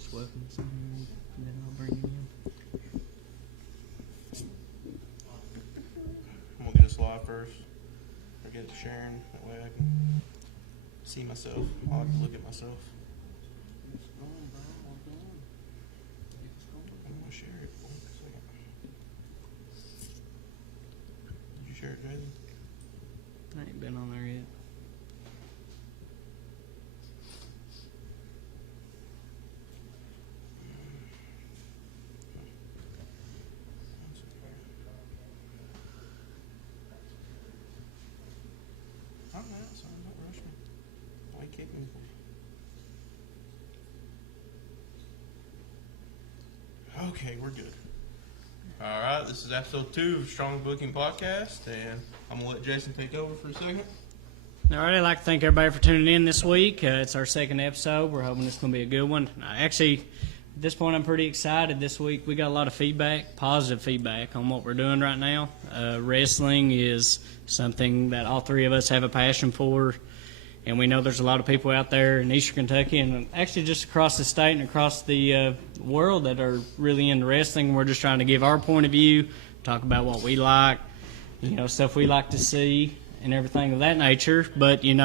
Just welcome someone, and then I'll bring him I'm gonna get us live first. Or get it to Sharon. That way I can see myself. I like to look at myself. I'm gonna share it. Did you share it, Jalen? in. I ain't been on there yet. I'm not, son. Don't rush me. Why you keep me? Okay, we're good. All right, this is episode 2 of Strong Booking Podcast, and I'm going to let Jason take over for a second. All right, I'd like to thank everybody for tuning in this week. It's our second episode. We're hoping it's going to be a good one. Actually, at this point, I'm pretty excited. This week, we got a lot of feedback, positive feedback on what we're doing right now. Wrestling is something that all three of us have a passion for, and we know there's a lot of people out there in Eastern Kentucky and actually just across the state and across the world that are really into wrestling. We're just trying to give our point of view, talk about what we like, stuff we like to see and everything of that nature. But, being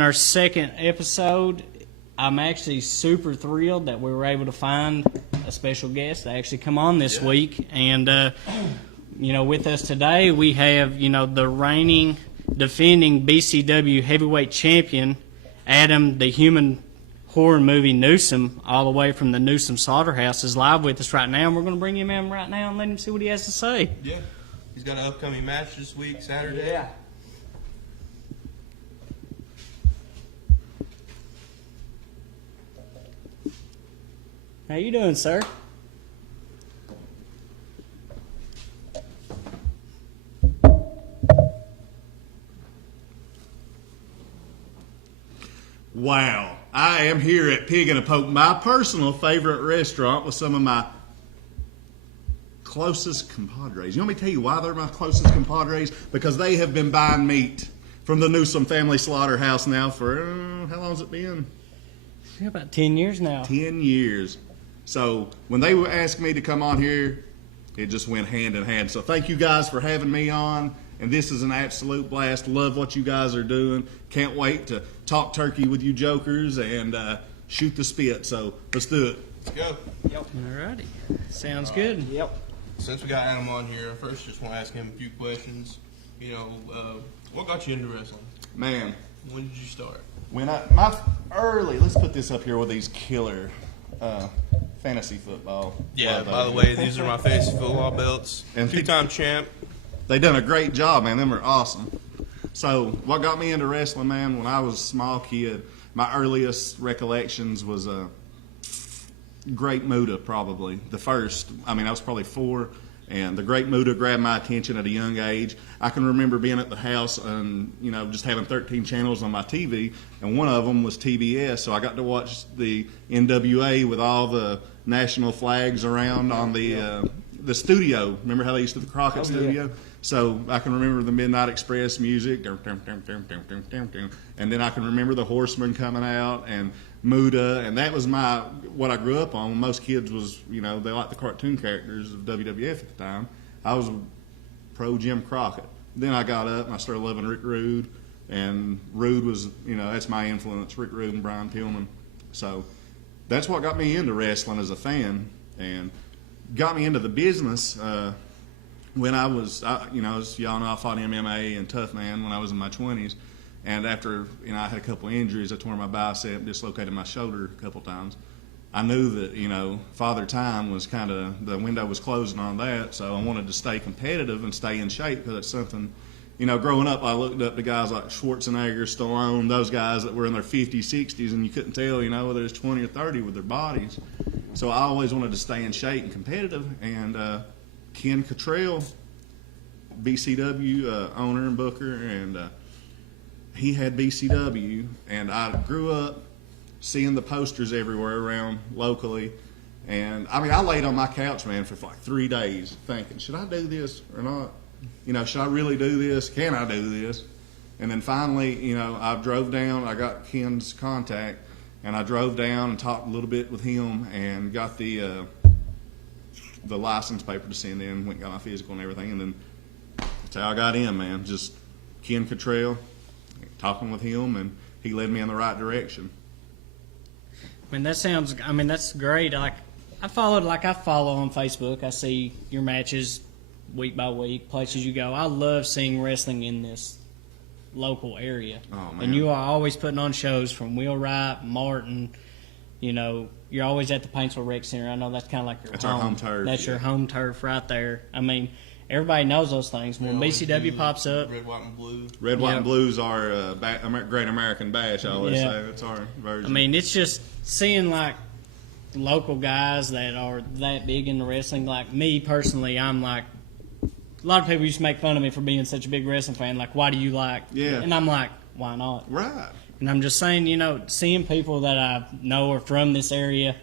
our second episode, I'm actually super thrilled that we were able to find a special guest to actually come on this week. And, with us today, we have, the reigning, defending BCW heavyweight champion, Adam, the human horror movie Newsome, all the way from the Newsome Slaughterhouse, is live with us right now. And we're going to bring him in right now and let him see what he has to say. Yeah. He's got an upcoming match this week, Saturday. Yeah. How you doing, sir? Wow. I am here at Pig and a Poke, my personal favorite restaurant, with some of my closest compadres. You want me to tell you why they're my closest compadres? Because they have been buying meat from the Newsome family slaughterhouse now for, how long has it been? About 10 years now. 10 years. So when they asked me to come on here, it just went hand in hand. So thank you guys for having me on. And this is an absolute blast. Love what you guys are doing. Can't wait to talk turkey with you jokers and shoot the spit. So let's do it. Let's go. Yep. All righty. Sounds good. Yep. Since we got Adam on here, I first just want to ask him a few questions. What got you into wrestling? Man, When did you start? let's put this up here with these killer fantasy football. Yeah, by the way, these are my fantasy football belts. And 2-time champ. They done a great job, man. Them are awesome. So what got me into wrestling, man, when I was a small kid, my earliest recollections was Great Muta, probably. The first, I was probably 4, and the Great Muta grabbed my attention at a young age. I can remember being at the house and, just having 13 channels on my TV, and one of them was TBS, so I got to watch the NWA with all the national flags around on the studio. Remember how they used to the Crockett studio? Yeah. So I can remember the Midnight Express music, and then I can remember the Horsemen coming out and Muta, and that was what I grew up on. Most kids was, they liked the cartoon characters of WWF at the time. I was pro Jim Crockett. Then I got up and I started loving Rick Rude, and Rude was, that's my influence, Rick Rude and Brian Pillman. So that's what got me into wrestling as a fan, and got me into the business when I was, as y'all know, I fought MMA and Tough Man when I was in my 20s. And after, I had a couple of injuries, I tore my bicep, dislocated my shoulder a couple times. I knew that, Father Time was the window was closing on that. So I wanted to stay competitive and stay in shape, because it's something, growing up, I looked up to guys like Schwarzenegger, Stallone, those guys that were in their 50s, 60s, and you couldn't tell, whether it was 20 or 30 with their bodies. So I always wanted to stay in shape and competitive. And Ken Cottrell, BCW owner and booker, and he had BCW, and I grew up seeing the posters everywhere around locally. And I laid on my couch, man, for like 3 days thinking, should I do this or not? Should I really do this? Can I do this? And then finally, I drove down, I got Ken's contact, And I drove down and talked a little bit with him and got the license paper to send in, went and got my physical and everything, and then that's how I got in, man. Just Ken Cottrell, talking with him, and he led me in the right direction. That's great. I follow on Facebook. I see your matches week by week, places you go. I love seeing wrestling in this local area. Oh, man. And you are always putting on shows from Wheelwright, Martin. You know, you're always at the Paintsville Rec Center. I know that's kind of like your That's our home turf. That's your home turf right there. I mean, everybody knows those things. When BCW pops up, Red, white, and blue. Red, white, and blue's our Great American Bash, I always say. That's our version. I mean, it's just seeing like local guys that are that big into wrestling. Like me personally, I'm like, a lot of people used to make fun of me for being such a big wrestling fan. Like, why do you like? Yeah. And I'm like, why not? Right. And I'm just saying, you know, seeing people that I know are from this area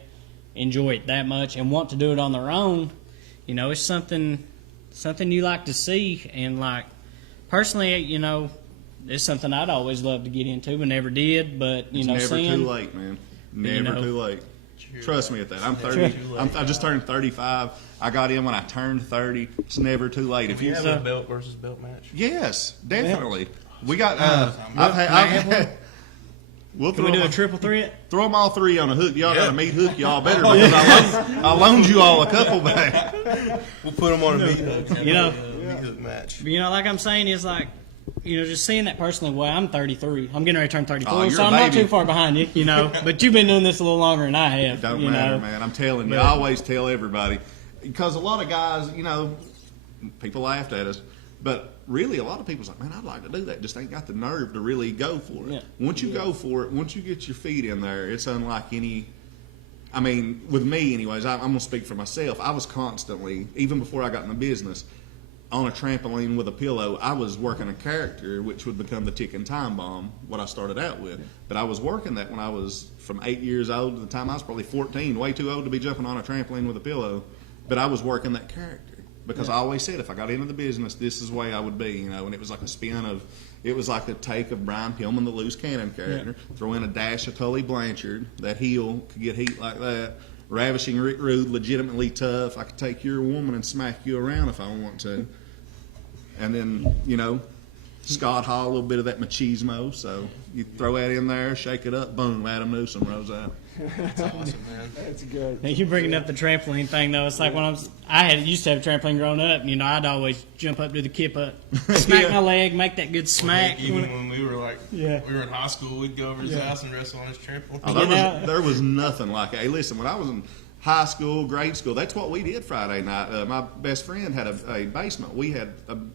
enjoy it that much and want to do it on their own, you know, it's something you like to see. And like, personally, you know, it's something I'd always love to get into but never did. But you It's know, never too late, man. Never too late. Trust me at that. I'm 30. I just turned 35. I got in when I turned 30. It's never too late. If you have a belt versus belt match. Yes, definitely. We got. Can we do a triple threat? Throw them all three on a hook. Y'all got a meat hook. Y'all better because I loaned you all a couple back. We'll put them on a meat hook. You know, meat hook match. You know, like I'm saying, is like, you know, just seeing that personally. Well, I'm 33. I'm getting ready to turn 34, Oh, you're so a I'm not baby. too far behind you. You know, but you've been doing this a little longer than I have. Don't you matter, know? man. I'm telling you. But- I always tell everybody because a lot of guys, you know, people laughed at us, but really a lot of people's like, man, I'd like to do that. Just ain't got the nerve to really go for it. Yeah. Once you go for it, once you get your feet in there, it's unlike any. I mean, with me, anyways, I'm going to speak for myself. I was constantly, even before I got in the business, on a trampoline with a pillow. I was working a character, which would become the ticking time bomb, what I started out with. But I was working that when I was from 8 years old to the time I was probably 14, way too old to be jumping on a trampoline with a pillow. But I was working that character because I always said if I got into the business, this is the way I would be, you know. And it was like a spin of, it was like a take of Brian Pillman, the loose cannon character, throw in a dash of Tully Blanchard, that heel could get heat like that. Ravishing Rick Rude, legitimately tough. I could take your woman and smack you around if I want to. And then, you know, Scott Hall, a little bit of that machismo. So you throw that in there, shake it up, boom, Adam Newsome rolls out. That's awesome, man. That's good. Now, you bringing up the trampoline thing though, it's like when I used to have a trampoline growing up. You know, I'd always jump up to the kip up, smack my leg, make that good smack. Even when we were like, Yeah. we were in high school, we'd go over his house and wrestle on his trampoline. Oh, there was nothing like it. Hey, listen, when I was in high school, grade school, that's what we did Friday night. My best friend had a basement. We had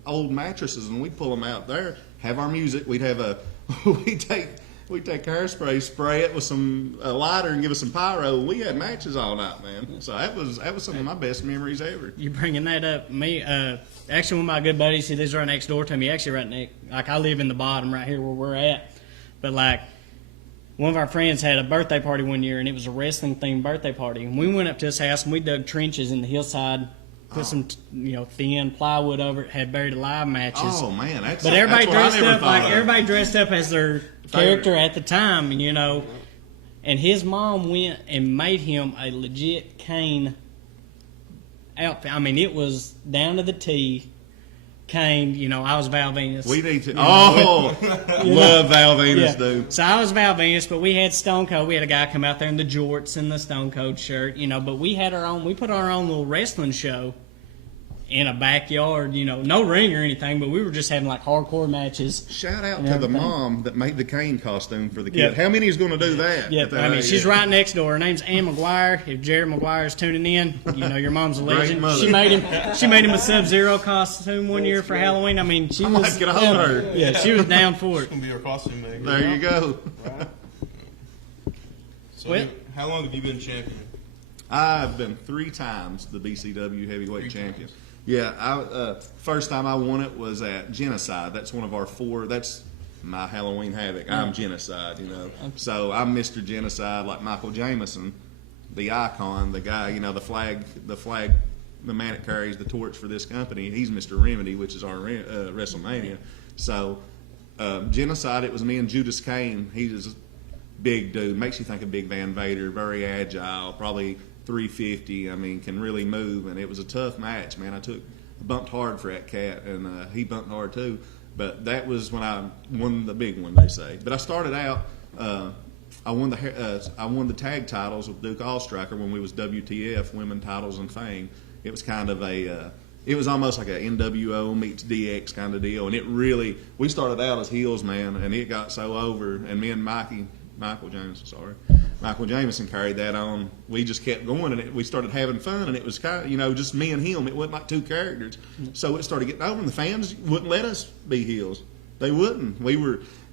old mattresses, and we'd pull them out there, have our music. We'd have we'd take hairspray, spray it with some lighter, and give us some pyro. We had matches all night, man. So that was some of my best memories ever. You bringing that up? Me, actually, one of my good buddies, he lives right next door to me. Actually, right next, like I live in the bottom right here where we're at. But like, one of our friends had a birthday party one year, and it was a wrestling themed birthday party. And we went up to his house and we dug trenches in the hillside, put some thin plywood over it, had buried alive matches. Oh man, But everybody that's what I dressed never up thought like of. everybody dressed up as their character at the time, you know. And his mom went and made him a legit cane outfit. I mean, it was down to the T. Cane, you know, I was Val Venus. We need to. Love Val Venus, dude. So I was Val Venus, but we had Stone Cold. We had a guy come out there in the jorts and the Stone Cold shirt, you know. But we had our own. We put our own little wrestling show in a backyard, you know, no ring or anything, but we were just having like hardcore matches. Shout out and to the everything. mom that made the cane costume for the kid. Yep. How many is going to do that? Yeah, at that I mean, age? she's right next door. Her name's Ann McGuire. If Jared McGuire's tuning in, you know your mom's a Great legend. mother. She made him a Sub-Zero costume one year for Halloween. I mean, she I was might get a hold of her. yeah, she was down for It's it. going to be our costume maker. There you go. So Well- how long have you been champion? I've been 3 times the BCW heavyweight 3 champion. times. Yeah, first time I won it was at Genocide. That's one of our 4. That's my Halloween Havoc. I'm Genocide, you know. So I'm Mr. Genocide, like Michael Jameson, the icon, the guy, you know, the flag, the man that carries the torch for this company. He's Mr. Remedy, which is our WrestleMania. So Genocide, it was me and Judas Kane. He was big dude. Makes you think of Big Van Vader. Very agile, probably 350. I mean, can really move. And it was a tough match, man. I bumped hard for that cat, and he bumped hard too. But that was when I won the big one, they say. But I started out. I won the tag titles with Duke Allstriker when we was WTF Women Titles and Fame. It was kind of it was almost like a NWO meets DX kind of deal, and we started out as heels, man, and it got so over. And me and Michael Jameson carried that on. We just kept going, and we started having fun, and it was kind of, just me and him. It wasn't like two characters, so it started getting over, and the fans wouldn't let us be heels. They wouldn't.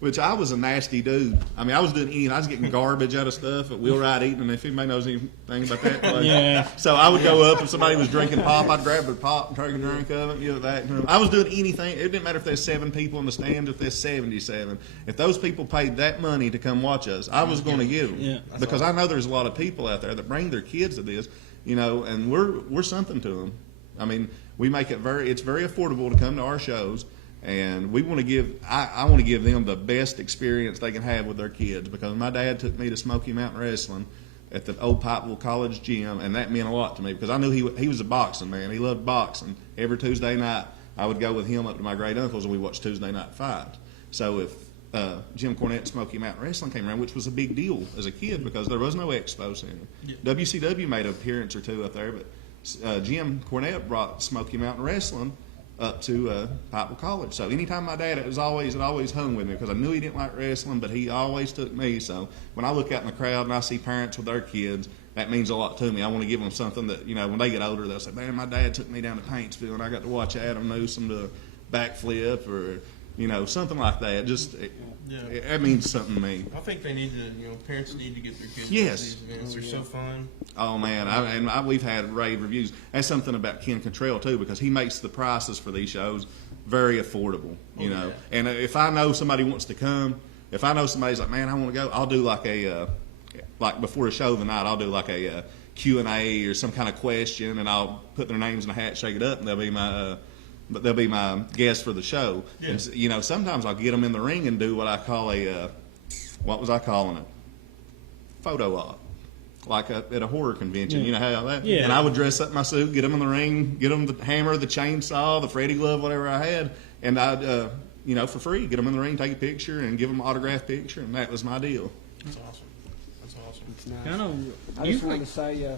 Which I was a nasty dude. I mean, I was getting garbage out of stuff at Wheelwright Eating, and if anybody knows anything about that place. Yeah. So I would go up, if somebody was drinking pop, I'd grab a pop and take a drink of it and give it back to them. I was doing anything. It didn't matter if there's 7 people in the stands, if there's 77. If those people paid that money to come watch us, I was going to give them. Yeah. Because I know there's a lot of people out there that bring their kids to this, and we're something to them. I mean, we make it's very affordable to come to our shows. And we want to give, I want to give them the best experience they can have with their kids, because my dad took me to Smoky Mountain Wrestling at the old Paintsville College gym, and that meant a lot to me because I knew he was a boxing man. He loved boxing. Every Tuesday night, I would go with him up to my great uncle's and we watched Tuesday night fights. So if Jim Cornette and Smoky Mountain Wrestling came around, which was a big deal as a kid because there was no Expo Center. Yeah. WCW made an appearance or two up there, but Jim Cornette brought Smoky Mountain Wrestling up to Paintsville College. So anytime my dad, it always hung with me because I knew he didn't like wrestling, but he always took me. So when I look out in the crowd and I see parents with their kids, that means a lot to me. I want to give them something that, when they get older, they'll say, man, my dad took me down to Paintsville and I got to watch Adam Newsome do a backflip or, something like that. That means something to me. I think they need to, parents need to get their kids to Yes. these events. They're so fun. Oh, man, we've had rave reviews. That's something about Ken Contrell, too, because he makes the prices for these shows very affordable, Yeah. And if I know somebody wants to come, if I know somebody's like, man, I want to go, I'll do like like before a show the night, I'll do like a Q&A or some kind of question, and I'll put their names in a hat, shake it up, and they'll be my guest for the show. Yeah. And, sometimes I'll get them in the ring and do what I call what was I calling it? Photo op. Like at a horror convention, how that? Yeah. And I would dress up my suit, get them in the ring, get them the hammer, the chainsaw, the Freddy glove, whatever I had, and I'd, for free, get them in the ring, take a picture, and give them an autographed picture, and that was my deal. That's awesome. That's awesome. It's nice. Kind of. I just wanted to say,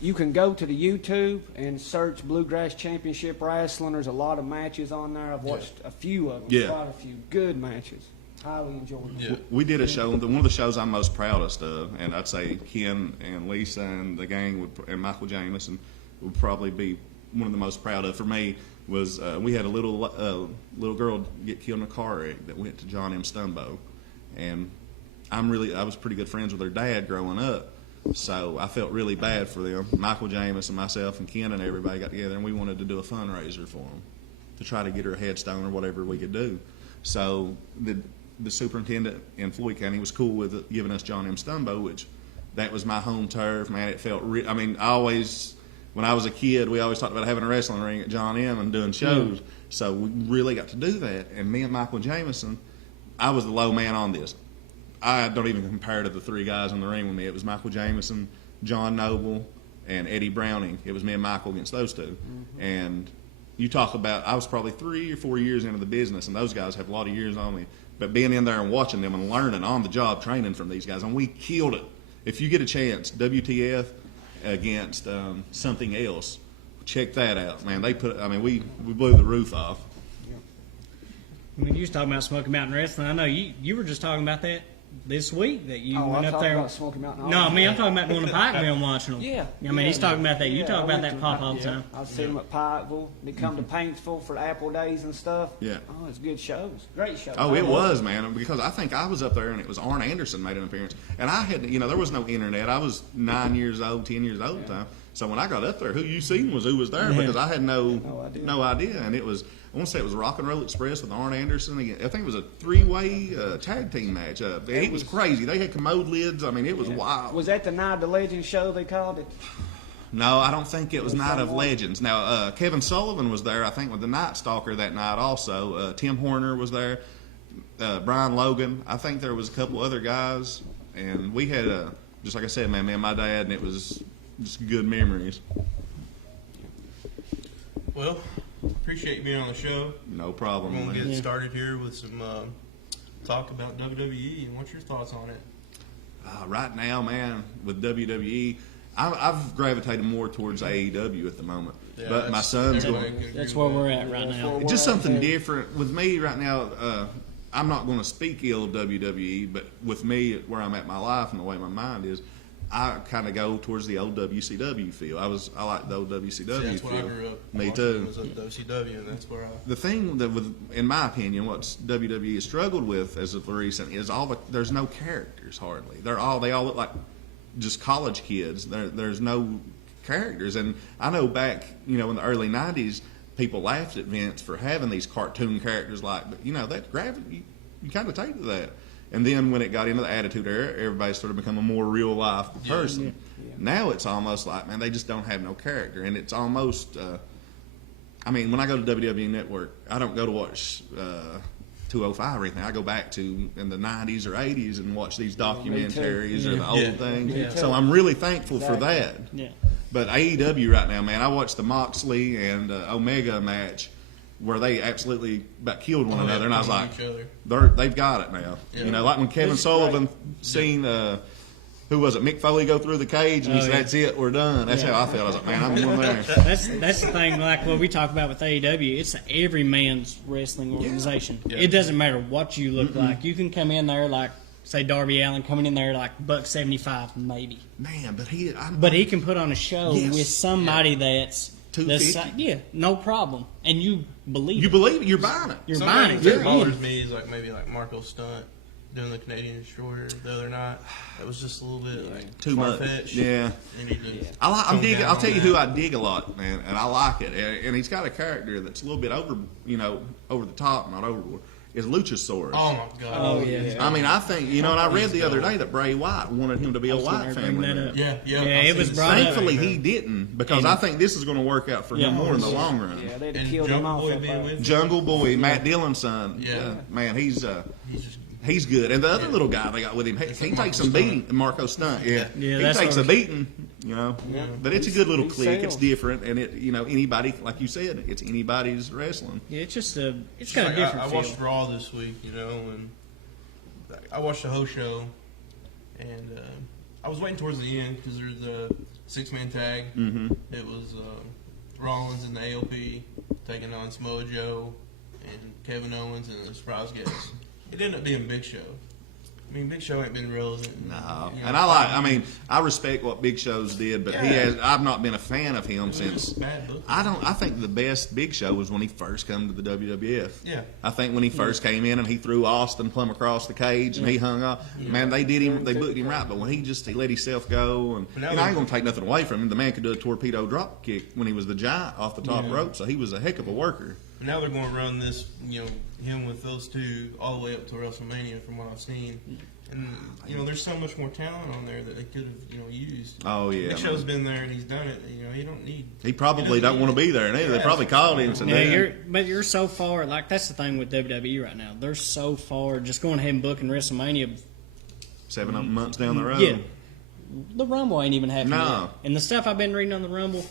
you can go to the YouTube and search Bluegrass Championship Wrestling. There's a lot of matches on there. I've watched a few of them, Yeah. quite a few good matches. Highly enjoyed them. Yeah. We did a show, one of the shows I'm most proudest of, and I'd say Ken and Lisa and the gang and Michael Jameson would probably be one of the most proud of for me was we had a little girl get killed in a car wreck that went to John M. Stumbo, and I was pretty good friends with her dad growing up, so I felt really bad for them. Michael Jameson, myself, and Ken and everybody got together, and we wanted to do a fundraiser for them to try to get her a headstone or whatever we could do. So the superintendent in Floyd County was cool with giving us John M. Stumbo, which that was my home turf, man. It felt when I was a kid, we always talked about having a wrestling ring at John M. and doing shows. So we really got to do that. And me and Michael Jameson, I was the low man on this. I don't even compare to the 3 guys in the ring with me. It was Michael Jameson, John Noble, and Eddie Browning. It was me and Michael against those 2. Mm-hmm. And you talk about, I was probably 3 or 4 years into the business, and those guys have a lot of years on me. But being in there and watching them and learning on the job training from these guys, and we killed it. If you get a chance, WTF against something else, check that out, man. We blew the roof off. You was talking about Smoky Mountain Wrestling. I know you were just talking about that this week that you went I'm up talking there. about Smoky Mountain. No, I mean I'm talking about going to Pikeville and watching them. Yeah. He's talking about that. You Yeah, talk I about went that to pop all the time. I've seen them at Pikeville. They come to Paintsville for Apple Days and stuff. Yeah. Oh, it's good shows. Great shows. Oh, it was, man, because I think I was up there and it was Arn Anderson made an appearance. And I had, there was no internet. I was 9 years old, 10 years old at the time. So when I got up there, who you seen was who was there because I had no idea. And it was, I want to say it was Rock and Roll Express with Arn Anderson. I think it was a 3-way tag team match. It was crazy. They had commode lids. I mean, it was wild. Was that the Night of the Legends show they called it? No, I don't think it was Night of Legends. Now, Kevin Sullivan was there, I think, with the Night Stalker that night also. Tim Horner was there. Brian Logan. I think there was a couple other guys, and we had just like I said, man, me and my dad, and it was just good memories. Well, appreciate you being on the show. No We're problem. going to man. get started here with some talk about WWE, and what's your thoughts on it? Right now, man, with WWE, I've gravitated more towards AEW at the moment. Yeah, but my that's- son's everybody going. can agree That's with where that. we're at right That's now. where we're Just at, something yeah. different with me right now. I'm not going to speak ill of WWE, but with me, where I'm at in my life and the way my mind is, I kind of go towards the old WCW feel. I like the old WCW See, that's what I feel. grew up Me watching too. was at WCW, and that's where I... The thing that, in my opinion, what WWE has struggled with as of recent is there's no characters hardly. They all look like just college kids. There's no characters, and I know back in the early '90s, people laughed at Vince for having these cartoon characters but that gravity you kind of take to that. And then when it got into the Attitude Era, everybody started becoming a more real life person. Yeah. Now it's almost like, man, they just don't have no character, and it's almost. When I go to WWE Network, I don't go to watch 205 or anything. I go back to in the 90s or 80s and watch these documentaries or the old Yeah. things. Yeah. So I'm really thankful for that. Yeah. But AEW right now, man, I watched the Moxley and Omega match where they absolutely about killed one another, and I was like, Each other. they've got it now. Yeah. Like when Kevin This is Sullivan seen who was it, Mick Foley go through the cage, and he Oh, said, yeah. "That's it, we're done." That's Yeah. how I felt. I was like, "Man, I'm going there." That's the thing, like what we talk about with AEW. It's every man's wrestling organization. Yeah. It doesn't matter what you look like. You can come in there like, say, Darby Allin coming in there like $175 maybe, Man, but but he can put on a show Yes. with somebody that's $250. no problem, and you believe you it. believe it, you're buying it. You're Something buying it. that You're bothers in. me is maybe Marco Stunt doing the Canadian Destroyer the other night. That was just a little bit Too much. far-fetched. Yeah. You need to I'm tone digging. down I'll on tell you that. who I dig a lot, man, and I like it. And he's got a character that's a little bit over the top, not overboard. Is Luchasaurus. Oh my god. Oh yeah. I think and I read the other day that Bray Wyatt wanted him to be a I was White gonna bring family that man. up. Yeah, Yeah, I've it seen was the brought same up. Thankfully, thing, he man. didn't because And- I think this is going to work out for him Yeah. more in the long run. Yeah, they'd have And killed him Jungle off. Boy up being there. with him. Jungle Boy, Matt Dillon's son. Yeah. Man, he's He's just good. And the other little guy they got with him, he like takes Marco some Stunt. beating. Marco Stunt, yeah. Yeah, He that's takes what a we- beating, But it's a good little He clique. It's sells. different, and anybody, like you said, it's anybody's wrestling. Yeah, it's just it's Just got a like different I feel. watched Raw this week, and I watched the whole show, and I was waiting towards the end because there's a 6-man tag. Mm-hmm. It was Rollins and the AOP taking on Samoa Joe and Kevin Owens and the surprise guest. It ended up being Big Show. I mean, Big Show ain't been relevant. No, you know, and I respect what Big Show's did, but I've not been a fan of him it was since. just bad booking. I think the best Big Show was when he first came to the WWF. Yeah. I think when he first came in and he threw Austin plumb across the cage and he hung up. Man, they booked him right, but when he let himself go, and But now I ain't gonna take nothing away from him. The man could do a torpedo drop kick when he was the giant off the top rope, so he was a heck of a worker. Now they're going to run this, him with those two all the way up to WrestleMania from what I've seen. And, there's so much more talent on there that they could have, used. Oh yeah, Big Show's been there and he's done it. He don't need. he probably don't want to be there neither. They probably called him and said, Yeah, "Man, you're so far. Like that's the thing with WWE right now. They're so far. Just going ahead and booking WrestleMania. 7 months down the road." Yeah, the Rumble ain't even happening. No. Yet. And the stuff I've been reading on the Rumble,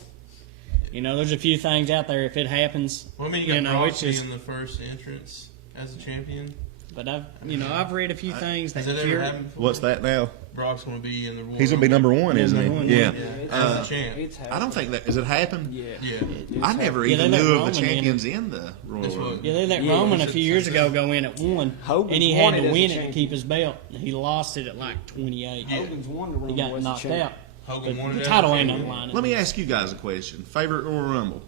there's a few things out there. If it happens, Well, I mean, you got Brock it's just. being the first entrance as a champion. But I've read a few things that Has that ever happened before? What's that now? Brock's going to be in the Royal He's gonna be Rumble. number one, isn't he? Number one, Yeah. as a champ. It's I don't think that has it happened. Yeah. Yeah. I never Yeah, even they let knew of Roman the in. champions in the Royal That's what- Rumble. Yeah, they let Yeah, Roman a it's- few years ago go in at 1, Hogan's and he won had it to as a win it to champion. keep his belt. He lost it at like 28. Hogan's won the He Rumble got as a knocked champion. out. Hogan But won it the as a title ain't on champion. the line. Let me ask you guys a question. Favorite Royal Rumble?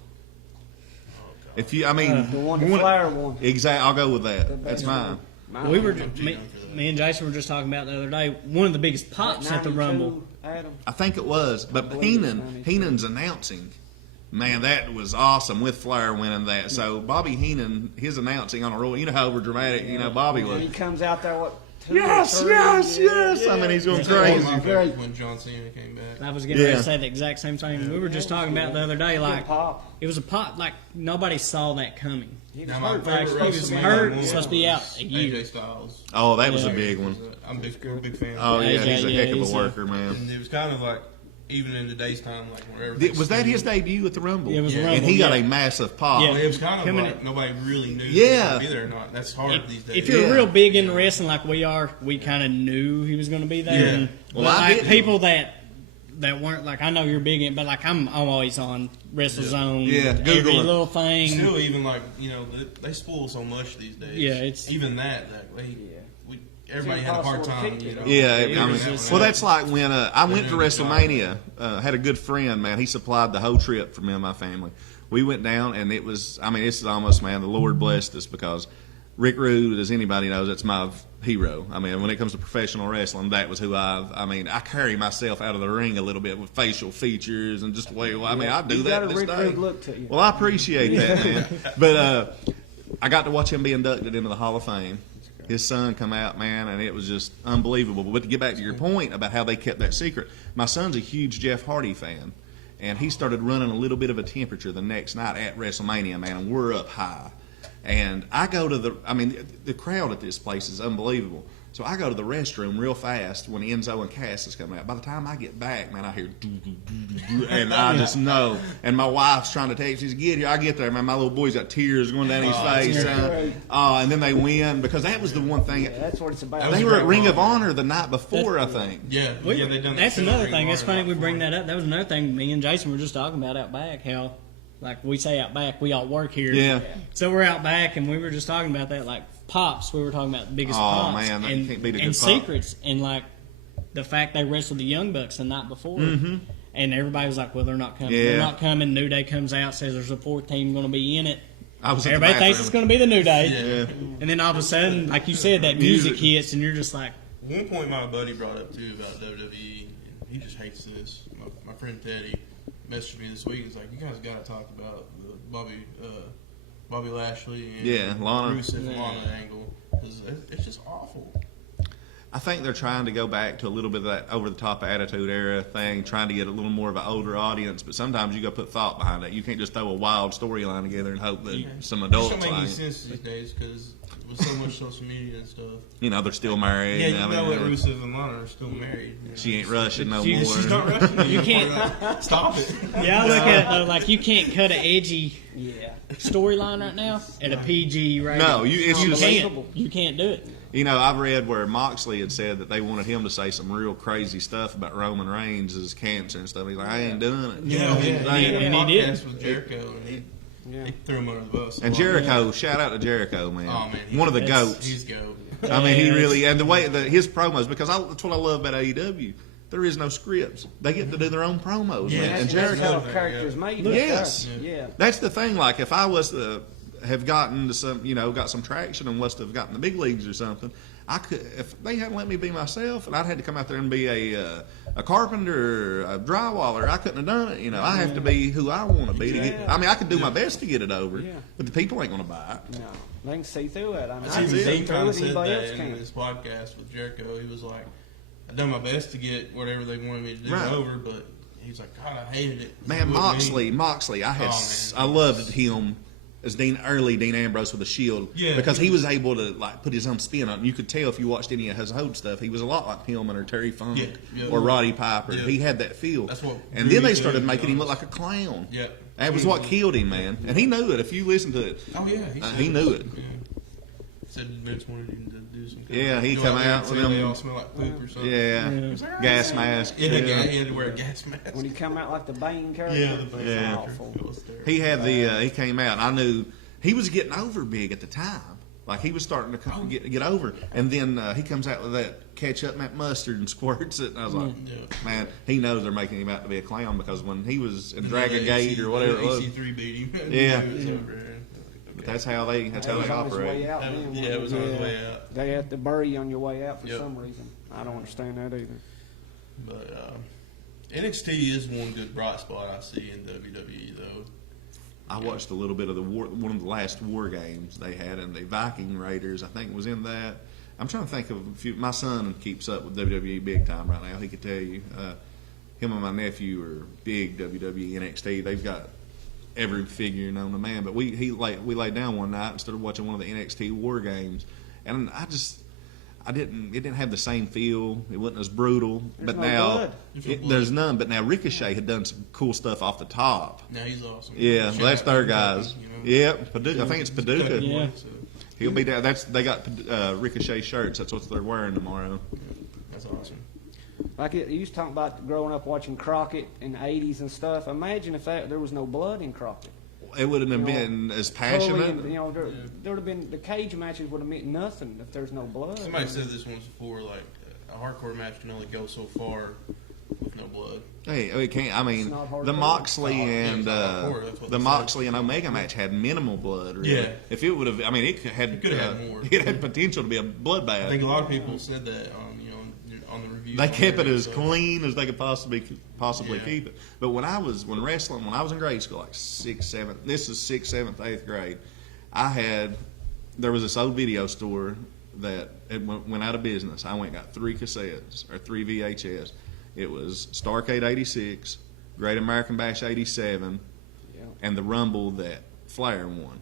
If you, The one that Flair won. Exactly. I'll go with that. The That's best mine. one. We were I'm too me, young for that. me and Jason were just talking about the other day. One of the biggest pops at the 92, Rumble. Adam. I think it was, but believe it's 92. Heenan's announcing. Man, that was awesome with Flair winning that. So Bobby Heenan, his announcing on a Royal, you know how over dramatic, Bobby was. He comes out there, what? Yes, yes, yes. I mean, he's going One of crazy. my Great. favorites when John Cena came back. I was getting ready Yeah. to say the exact same thing. We were just talking about the other day, like Pop. it was a pop, like nobody saw that coming. He was Now, my hurt. favorite He wrestler was man hurt. one Supposed to be out a year. AJ Styles. Oh, that was Yeah. a big one. I'm a big fan. Oh yeah, AJ, he's a yeah, heck of he's a a- worker, man. And it was kind of like, even in today's time, like wherever. Was that his debut at the Rumble? Yeah, it was Yeah. Rumble, And he got yeah. a massive pop. Yeah. It was kind of Him and like nobody really knew if Yeah. he was going to be there or not. That's hard these days. If you're Yeah. real big into wrestling like we are, we kind of knew he was going to be there. Yeah. And, Well, but I like didn't. people that weren't like, I know you're big in, but like I'm always on WrestleZone. Yeah, every Google it. little thing. Still, even like they spoil so much these days. Yeah, it's- even that. Like, everybody had a hard impossible to time. keep You know? it. Yeah, It I mean, was just- well, that's like when I went to They're doing a good job. WrestleMania. Had a good friend, man. He supplied the whole trip for me and my family. We went down, and it was. I mean, this is almost, man. The Lord blessed us because Rick Rude, as anybody knows, that's my hero. I mean, when it comes to professional wrestling, that was who I carry myself out of the ring a little bit with facial features and just the way. I mean, I do You that got to a this Rick day. Rude look to you. Well, I appreciate that, man. But I got to watch him be inducted into the Hall of Fame. His son come out, man, and it was just unbelievable. But to get back to your point about how they kept that secret, my son's a huge Jeff Hardy fan, and he started running a little bit of a temperature the next night at WrestleMania, man, and we're up high. And I go to the crowd at this place is unbelievable. So I go to the restroom real fast when Enzo and Cass is coming out. By the time I get back, man, I hear doo, doo, doo, doo, doo, and I just know. And my wife's trying to text me, get here. I get there, man, my little boy's got tears going down his face. great. And then they win because that was the one thing. Yeah, that's what it's about. They were at Ring of Honor the night before, I think. Yeah, We- they done that's that another Ring thing. of It's Honor funny we like bring before. that up. That was another thing me and Jason were just talking about out back. How, like we say out back, we all work here. Yeah. So we're out back, and we were just talking about that. Like pops, we were talking about the biggest Oh, pops man, that and, can't beat a and good pop. secrets, and like the fact they wrestled the Young Bucks the night before. And everybody was like, "Well, they're not coming. Mm-hmm. Yeah. They're not coming." New Day comes out, says there's a fourth team going to be in it. I was at the Everybody thinks bathroom. it's going to be the New Day. Yeah. And then all of a sudden, like you said, that music Music. hits, and you're just like, One point my buddy brought up too about WWE, and he just hates this. My friend Teddy messaged me this week. He's like, "You guys got to talk about the Bobby Lashley and Yeah, Lana. Rusev and Lana angle. 'Cause it's just awful." I think they're trying to go back to a little bit of that over-the-top attitude era thing, trying to get a little more of an older audience. But sometimes you got to put thought behind it. You can't just throw a wild storyline together and hope that some It adults don't make any like it. sense these days because with so much social media and stuff. You know, they're still married. Yeah, you I mean, know what Rusev and Lana are still married. You know. she ain't Russian no She- more. She's not Russian. You can't- Stop it. yeah, I look at it though, like you can't cut an edgy Yeah. storyline right now at a PG rating. No, it's you just- can't. You can't do it. You know, I've read where Moxley had said that they wanted him to say some real crazy stuff about Roman Reigns' cancer and stuff. He's like, I ain't doing it. Yeah, He he ain't. did a And he did. podcast with Jericho, and he threw him under the bus. And Jericho, shout out to Jericho, man. Oh, man, One of the that's- goats. He's goat. I mean, he Yes. really, and the way his promos, because that's what I love about AEW. There is no scripts. They get to do their own promos, Yeah, man. And That's Jericho, how Jericho- a character's made. Yes. Yeah. that's the thing. Like, if I was to have gotten to some, got some traction and was to have gotten the big leagues or something, I could, if they hadn't let me be myself, and I'd had to come out there and be a carpenter or a drywaller, I couldn't have done it. I have to be who I want to be. To get, I mean, I could do my best to get it over, Yeah. but the people ain't going to buy it. No, they can see through it. I mean, I See, can see Dean through kind it. of said Anybody else that in can. his podcast with Jericho. He was like, "I done my best to get whatever they wanted me to do Right. over, but he's like, God, I hated it." Man, It wasn't me." Moxley, I had, Oh, I man. loved him as Dean Ambrose with the Shield, Yeah. because he was able to like put his own spin on it. You could tell if you watched any of his old stuff, he was a lot like Pillman or Terry Funk Yeah, yeah. or Roddy Piper. Yeah. He had that feel. That's what and drew then me they to started him, making him to look be like a clown. Yeah. That was what killed him, man. And he knew it. If you listen to it, Oh yeah, he knew it. Yeah. Said Vince wanted him to do some. Yeah, he go come there and out with say them- They all smell like poop or something. Yeah, Yeah. gas mask. Yeah, he had to wear a gas mask. When he come out like the Bane character, Yeah, the it's Yeah. awful. It was terrible. He had he came out. And I knew he was getting over big at the time. Like he was starting to get over, and then he comes out with that ketchup and that mustard and squirts it. And I was like, Yeah. man, he knows they're making him out to be a clown, because when he was in And Dragon then Gate or whatever it was, EC3 beat him. Yeah. It was over there. but that's how they He was on his operate. way out That was- then, yeah, it was on his way out. They have to bury you on your way out for Yep. some reason. I don't understand that either. But NXT is one good bright spot I see in WWE though. I watched a little bit of one of the last War Games they had, and the Viking Raiders, I think, was in that. I'm trying to think of a few. My son keeps up with WWE big time right now. He could tell you. Him and my nephew are big WWE NXT. They've got every figure known to man. But we laid down one night and started watching one of the NXT War Games, and it didn't have the same feel. It wasn't as brutal. There's but no now blood. there's none. But now Ricochet had done some cool stuff off the top. Now he's awesome. Yeah, Check well, that's out their Kentucky, guys. you know. Yep, Paducah. I think it's Paducah. Yeah. So, He'll be down. They got Ricochet shirts. That's what they're wearing tomorrow. that's awesome. Like you was talking about growing up watching Crockett in the 80s and stuff. Imagine if there was no blood in Crockett. It wouldn't have You know, been as Tully passionate. and, there would have been, the cage matches would have meant nothing if there's no blood. Somebody said this once before, like a hardcore match can only go so far with no blood. Hey, it can't. I mean, It's not hardcore. the Moxley and It's not hardcore, that's what the they Moxley and Omega match had minimal blood. Really. Yeah. If it would have, I mean, it could had more. It had potential to be a bloodbath. I think a lot of people said that on the reviews. They on kept it there, as so- clean as they could possibly Yeah. keep it. But when I was in grade school, like 6th, 7th, this is 6th, 7th, 8th grade, there was this old video store that it went out of business. I went and got 3 cassettes or 3 VHS. It was Starrcade '86, Great American Bash '87, Yeah. and the Rumble that Flair won.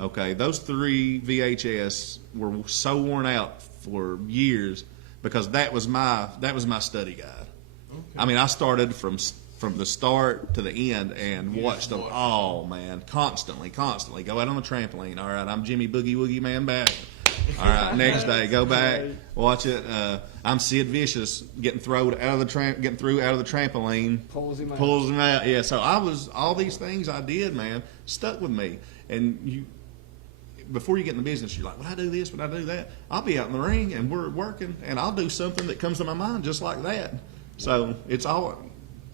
Okay, those 3 VHS were so worn out for years because that was my study guide. Okay. I mean, I started from the start to the end and You watched just them watched all, man, constantly. Go out on the trampoline. All right, I'm Jimmy Boogie Woogie Man back. All right, next day, go back, watch it. I'm Sid Vicious getting thrown out of the trampoline. Pulls him out. Pulls him out. Yeah, so all these things I did, man, stuck with me. And before you get in the business, you're like, would I do this? Would I do that? I'll be out in the ring and we're working, and I'll do something that comes to my mind just like that. So it's all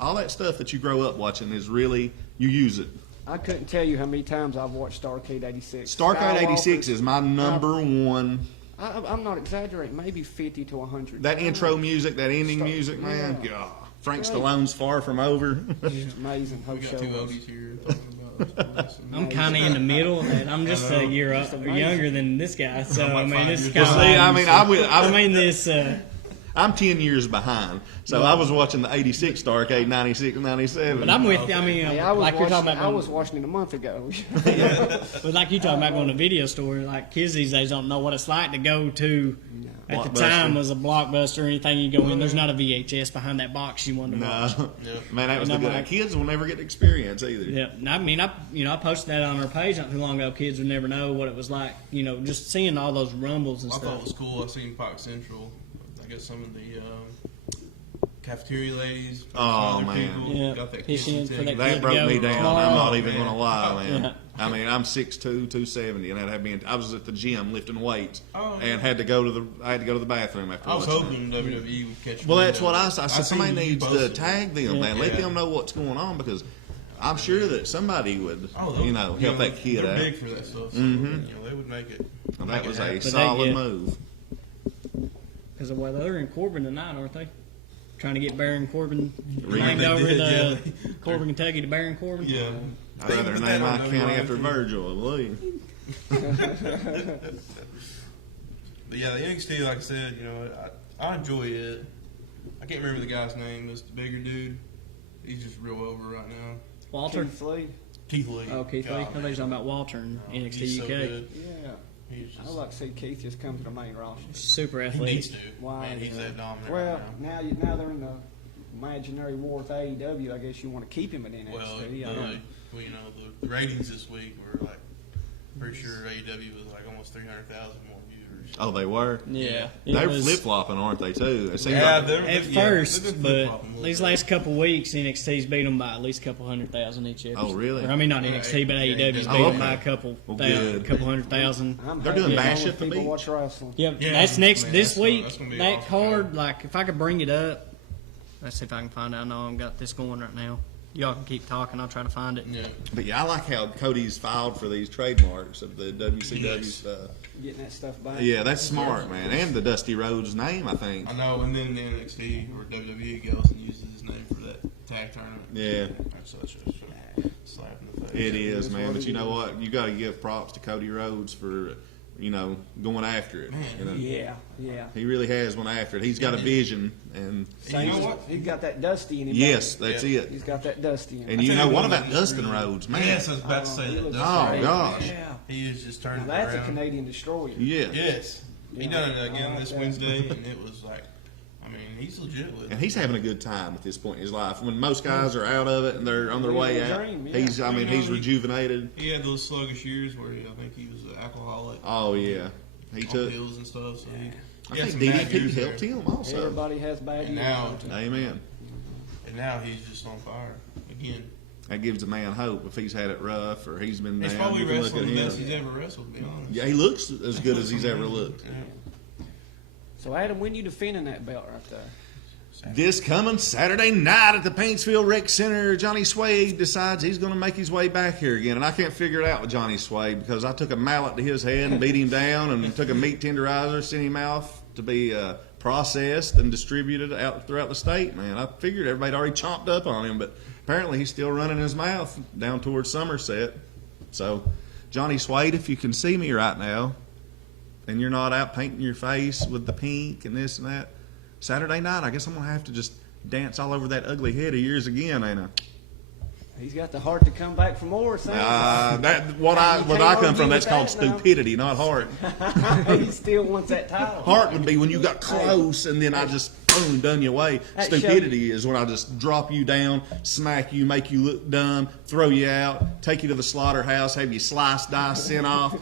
that stuff that you grow up watching is really, you use it. I couldn't tell you how many times I've watched Starrcade '86. Starrcade '86 is my number one. I'm not exaggerating. Maybe 50 to 100. That intro music, that ending Star- music, man. yeah. God, Frank Great. Stallone's Far From Over. It's amazing. We Whole got show 2 was. oldies here talking about this. I'm kind of in the middle, and I'm just a year amazing. younger than this guy. So I'm I like mean, 5 this years kind Well, of. see, I mean, this. I'm 10 years behind. So I was watching the '86 Starrcade, '96, '97. But I'm with you. I mean, Hey, I was like you're talking watching, about. I was watching it a month ago. But like you talking about going to video store, like kids these days don't know what it's like to go to. At the Blockbuster. time was a Blockbuster or anything you go in. There's not a VHS behind that box you want to watch. No, Yeah. man, that was the And I'm good. like- Kids will never get to experience either. Yeah, and I mean, I posted that on our page not too long ago. Kids would never know what it was like. Just seeing all those rumbles and I thought it stuff. was cool. I seen Park Central. I guess some of the cafeteria ladies. Oh, some other man. people Yeah, got that pitch kissing in for ticket. that That kid broke to me go down. tomorrow. I'm not even man. gonna lie, man. Yeah. I mean, I'm 6'2", 270, and that had been. I was at the gym lifting weights, Oh, and yeah. had to go to the bathroom after. I was watching hoping WWE would catch. Well, wind that's of what it. I said. I said seen somebody you needs to posted it. tag them, man. Let Yeah. them know what's going on because I'm sure that somebody would, help that kid they're out. big for that stuff. So, they would make it. And make that it was happen. a they solid get- move. Because they're in Corbin tonight, aren't they? Trying to get Baron Corbin Really? named They over did, the yeah. Corbin, Kentucky to Baron Corbin. Yeah. I'd rather Put name that my on county WIP. after Virgil, will you? But yeah, the NXT, like I said, I enjoy it. I can't remember the guy's name. It's the bigger dude. He's just real over right now. Walter. Keith Lee. Keith Lee. Oh, Keith Lee. God, I thought you were talking about Walter in NXT he's so UK. good. Yeah. He's I'd just, like to see Keith just come to the main roster. Super he athletic. needs to. Why, Man, he's that dominant Well, right now. now they're in the imaginary war with AEW. I guess you want to keep him at NXT. Well, I don't know. the ratings this week were like, pretty sure AEW was like almost 300,000 more viewers. Oh, they were. Yeah. It They're was- flip flopping, aren't they? Too. It seems Yeah, like they're- At yeah, first, they've been but flip-flopping a little these bit. last couple weeks, NXT's beat them by at least a couple 100,000 each episode. Oh, really? Or, I mean, not Yeah, NXT, but yeah, AEW's yeah. beat Oh, them by a okay. couple, Well, good. couple 100,000. I'm They're happy doing as long Bash as at the people beach. watch wrestling. Yeah, Yeah, that's next man, this that's week. gonna be That awesome. card, like if I could bring it up, let's see if I can find it. I know I've got this going right now. Y'all can keep talking. I'll try to find it. Yeah. But yeah, I like how Cody's filed for these trademarks of the WCW Yes. stuff. Getting that stuff back. Yeah, that's smart, man. And the Dusty Rhodes name, I think. I know, and then the NXT or WWE goes and uses his name for that tag tournament. Yeah, That's such a slap in the face. it is, is man. what But it you know is. what? You got to give props to Cody Rhodes for, going after it. Yeah, yeah. He really has went after it. He's got a vision, and You know what? He's got that dusty in him. yes, that's Yeah. it. He's got that dusty in him. And you know what about Dustin Rhodes, man? Yes, I was about to say he that. looks Oh great. gosh, Yeah. He is just turning Now, that's around. a Canadian destroyer. yeah. Yes. He Yeah. done it again I like this that. Wednesday, and it was like, I mean, he's legit with it. And he's having a good time at this point in his life. When most guys are out of it and they're on their way out, Dream, yeah. he's rejuvenated. He had those sluggish years where I think he was an alcoholic, Oh yeah, he on took. pills and stuff. So he I had think some bad DDP years helped there. him also. Everybody has bad And years. now, Amen. and now he's just on fire again. That gives a man hope if he's had it rough or he's been He's down. probably You can look wrestling at the best him. he's ever wrestled, to be honest. Yeah, he looks as good as he's ever looked. Yeah. So, Adam, when you defending that belt right there? This coming Saturday night at the Paintsville Rec Center, Johnny Swade decides he's going to make his way back here again. And I can't figure it out with Johnny Swade because I took a mallet to his head and beat him down and took a meat tenderizer, sent him off to be processed and distributed out throughout the state, man. I figured everybody already chomped up on him, but apparently he's still running his mouth down towards Somerset. So, Johnny Swade, if you can see me right now, and you're not out painting your face with the pink and this and that, Saturday night, I guess I'm going to have to just dance all over that ugly head of yours again, ain't I? He's got the heart to come back for more, Sam. What I come from, that's called stupidity, not heart. He still wants that title. Heart would be when you got close and then I just boom, done you away. That Stupidity is when I just drop you down, smack you, make you look dumb, throw you out, take you to the slaughterhouse, have you sliced, diced, sent off.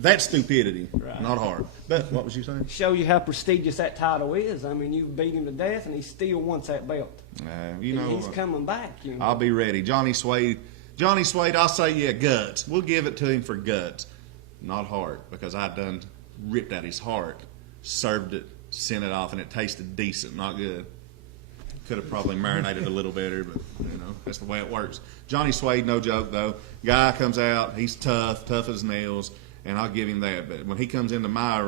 That's stupidity, not heart. But what was you saying? Show you how prestigious that title is. I mean, you beat him to death, and he still wants that belt. He's coming back. You know. I'll be ready. Johnny Swade, I'll say, yeah, guts. We'll give it to him for guts, not heart, because I done ripped out his heart, served it, sent it off, and it tasted decent, not good. Could have probably marinated a little better, but, that's the way it works. Johnny Swade, no joke, though. Guy comes out, he's tough as nails, and I'll give him that. But when he comes into my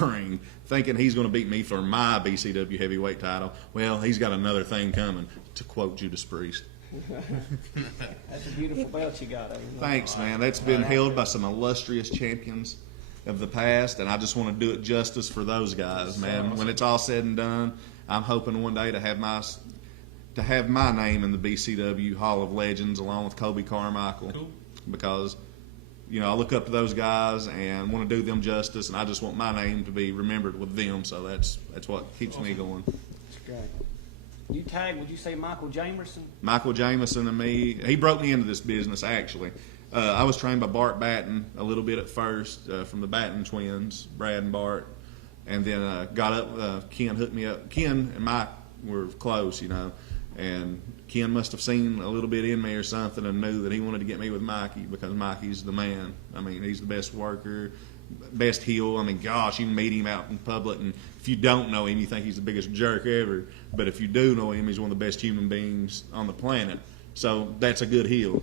ring thinking he's going to beat me for my BCW heavyweight title, well, he's got another thing coming, to quote Judas Priest. That's a beautiful belt you got. Thanks, man. That's been held by some illustrious champions of the past, and I just want to do it justice for those guys, man. When it's all said and done, I'm hoping one day to have my name in the BCW Hall of Legends along with Kobe Carmichael, because I look up to those guys and want to do them justice, and I just want my name to be remembered with them. So that's what keeps me going. That's great. You tagged, would you say Michael Jamerson? Michael Jameson and me, he broke me into this business, actually. I was trained by Bart Batten a little bit at first from the Batten twins, Brad and Bart, and then got up, Ken hooked me up. Ken and Mike were close, and Ken must have seen a little bit in me or something and knew that he wanted to get me with Mikey because Mikey's the man. I mean, he's the best worker, best heel. I mean, gosh, you can meet him out in public, and if you don't know him, you think he's the biggest jerk ever. But if you do know him, he's one of the best human beings on the planet. So that's a good heel.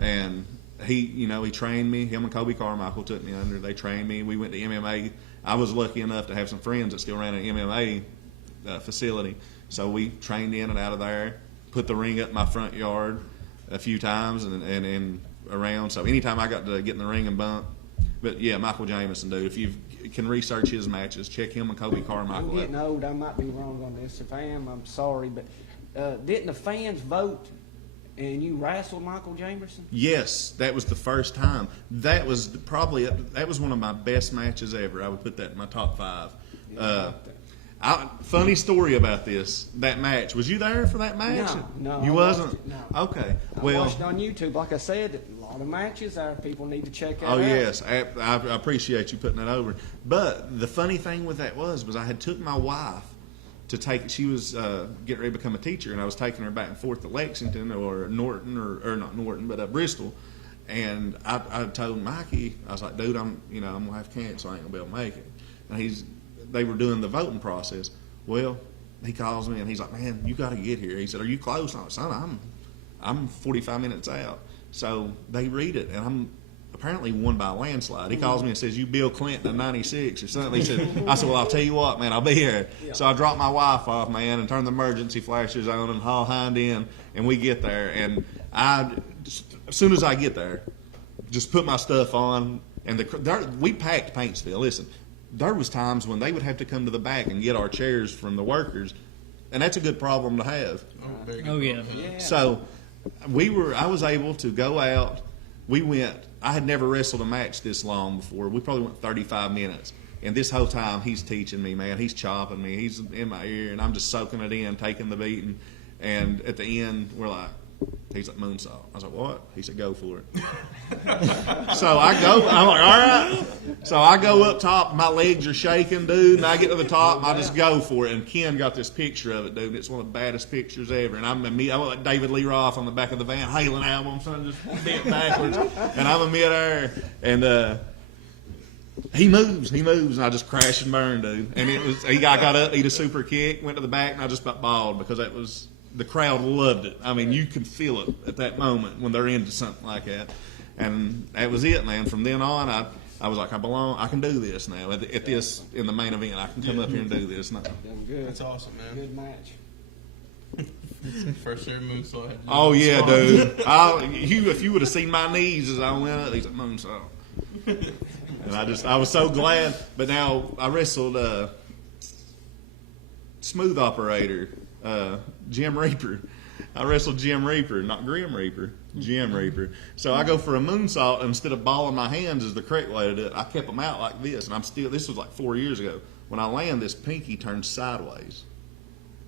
And he trained me. Him and Kobe Carmichael took me under. They trained me. We went to MMA. I was lucky enough to have some friends that still ran an MMA facility. So we trained in and out of there, put the ring up in my front yard a few times and around. So anytime I got to get in the ring and bump. But, yeah, Michael Jameson, dude. If you can research his matches, check him and Kobe Carmichael I'm getting old. I might be wrong on this. If I am, I'm sorry. But didn't the fans vote and you wrestled Michael Jamerson? Yes, that was the first time. That was one of my best matches ever. I would put that in my top 5. Funny story about that match. Was you there for that match? No. You I wasn't? watched it, no. Okay. I Well, watched it on YouTube. Like I said, a lot of matches there. People need to check that out. oh yes, I appreciate you putting that over. But the funny thing with that was I had took my wife to take. She was getting ready to become a teacher, and I was taking her back and forth to Lexington or Norton or not Norton, but Bristol. And I told Mikey, I was like, dude, I'm gonna have cancer, so I ain't gonna be able to make it. And they were doing the voting process. Well, he calls me and he's like, man, you got to get here. He said, are you close? And I was like, son, I'm 45 minutes out. So they read it, and I'm apparently won by a landslide. He calls me and says, you Bill Clinton in 96 or something. He said, I said, well, I'll tell you what, man, I'll be here. Yeah. So I dropped my wife off, man, and turned the emergency flashers on and haul hind in, and we get there. And as soon as I get there, just put my stuff on, And we packed Paintsville. Listen, there was times when they would have to come to the back and get our chairs from the workers, and that's a good problem to have. Oh, yeah. So I was able to go out. We went. I had never wrestled a match this long before. We probably went 35 minutes. And this whole time, he's teaching me, man. He's chopping me. He's in my ear, and I'm just soaking it in, taking the beating. And at the end, we're like, he's like, moonsault. I was like, what? He said, go for it. So I go. I'm like, all right. So I go up top. My legs are shaking, dude. And I get to the top, and I just go for it. And Ken got this picture of it, dude. It's one of the baddest pictures ever. And I'm like David Lee Roth on the back of the Van Halen album, son, just bent backwards. And I'm in midair, and he moves, and I just crash and burn, dude. And I got up, eat a super kick, went to the back, and I just about bawled because the crowd loved it. I mean, you could feel it at that moment when they're into something like that. And that was it, man. From then on, I was like, I can do this now. At this, in the main event, I can come up here and do this now. Good. That's awesome, man. Good match. First ever moonsault. Oh, yeah, dude. If you would have seen my knees as I went up, he's like, moonsault. And I was so glad. But now I wrestled Smooth Operator, Jim Reaper. I wrestled Jim Reaper, not Grim Reaper, Jim Reaper. So I go for a moonsault, and instead of balling my hands is the correct way to do it. I kept them out like this, and this was like 4 years ago. When I land, this pinky turns sideways,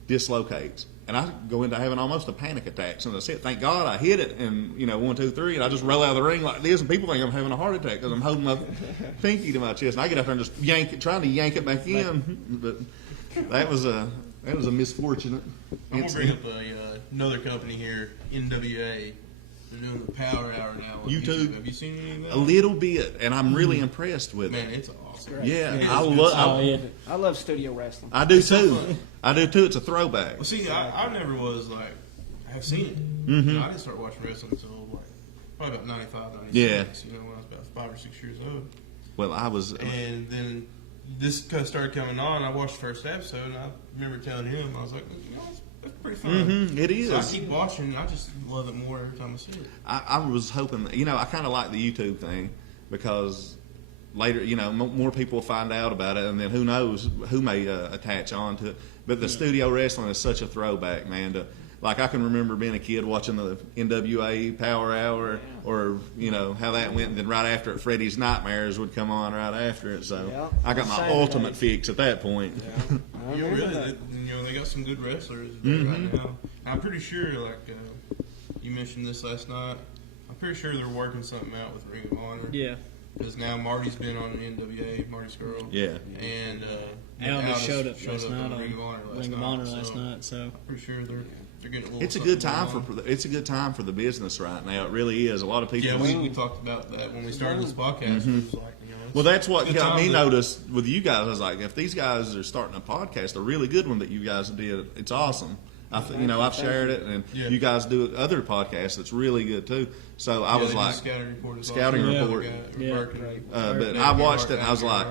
dislocates. And I go into having almost a panic attack. So I said, thank God I hit it. And, 1, 2, 3. And I just roll out of the ring like this. And people think I'm having a heart attack because I'm holding my pinky to my chest. And I get up there and just trying to yank it back in. But that was a misfortunate I'm going to bring incident. up another company here, NWA. They're doing the Power Hour now on YouTube. Have you seen any of that? A little bit. And I'm really impressed with Man, it. it's awesome. Yeah, I love studio wrestling. I do too. I do too. It's a throwback. Well, see, I never was like, I've seen it. Mm-hmm. I didn't start watching wrestling until probably about 95, 96. Yeah. When I was about 5 or 6 years old. Well, I was. And then this kind of started coming on. I watched the first episode, and I remember telling him, I was like, that's pretty fun. Mm-hmm, it is. So I keep watching. I just love it more every time I see it. I was hoping, I kind of like the YouTube thing because later, more people will find out about it, and then who knows who may attach on to it. But the studio wrestling is such a throwback, man. Like I can remember being a kid watching the NWA Power Hour, or how that went. And then right after it, Freddy's Nightmares would come on right after it. So I got my ultimate fix at that point. Yeah. They got some good wrestlers there right now. I'm pretty sure, you mentioned this last night. I'm pretty sure they're working something out with Ring of Honor. Yeah. Because now Marty's been on the NWA, Marty Skrull. Yeah. And Aldis showed up last night on on Ring of Honor last night. So I'm pretty sure they're getting a little. It's a good time for the business right now. It really is. A lot of people. Yeah, we talked about that when we started this podcast. It was like, Well, that's what good got time me to- noticed with you guys. I was like, if these guys are starting a podcast, a really good one that you guys did, it's awesome. I've shared it, and Yeah. you guys do other podcasts that's really good too. So I was they do like, Scouting Report. is Scouting awesome. Report. We got Burke and- but I watched it and I was like,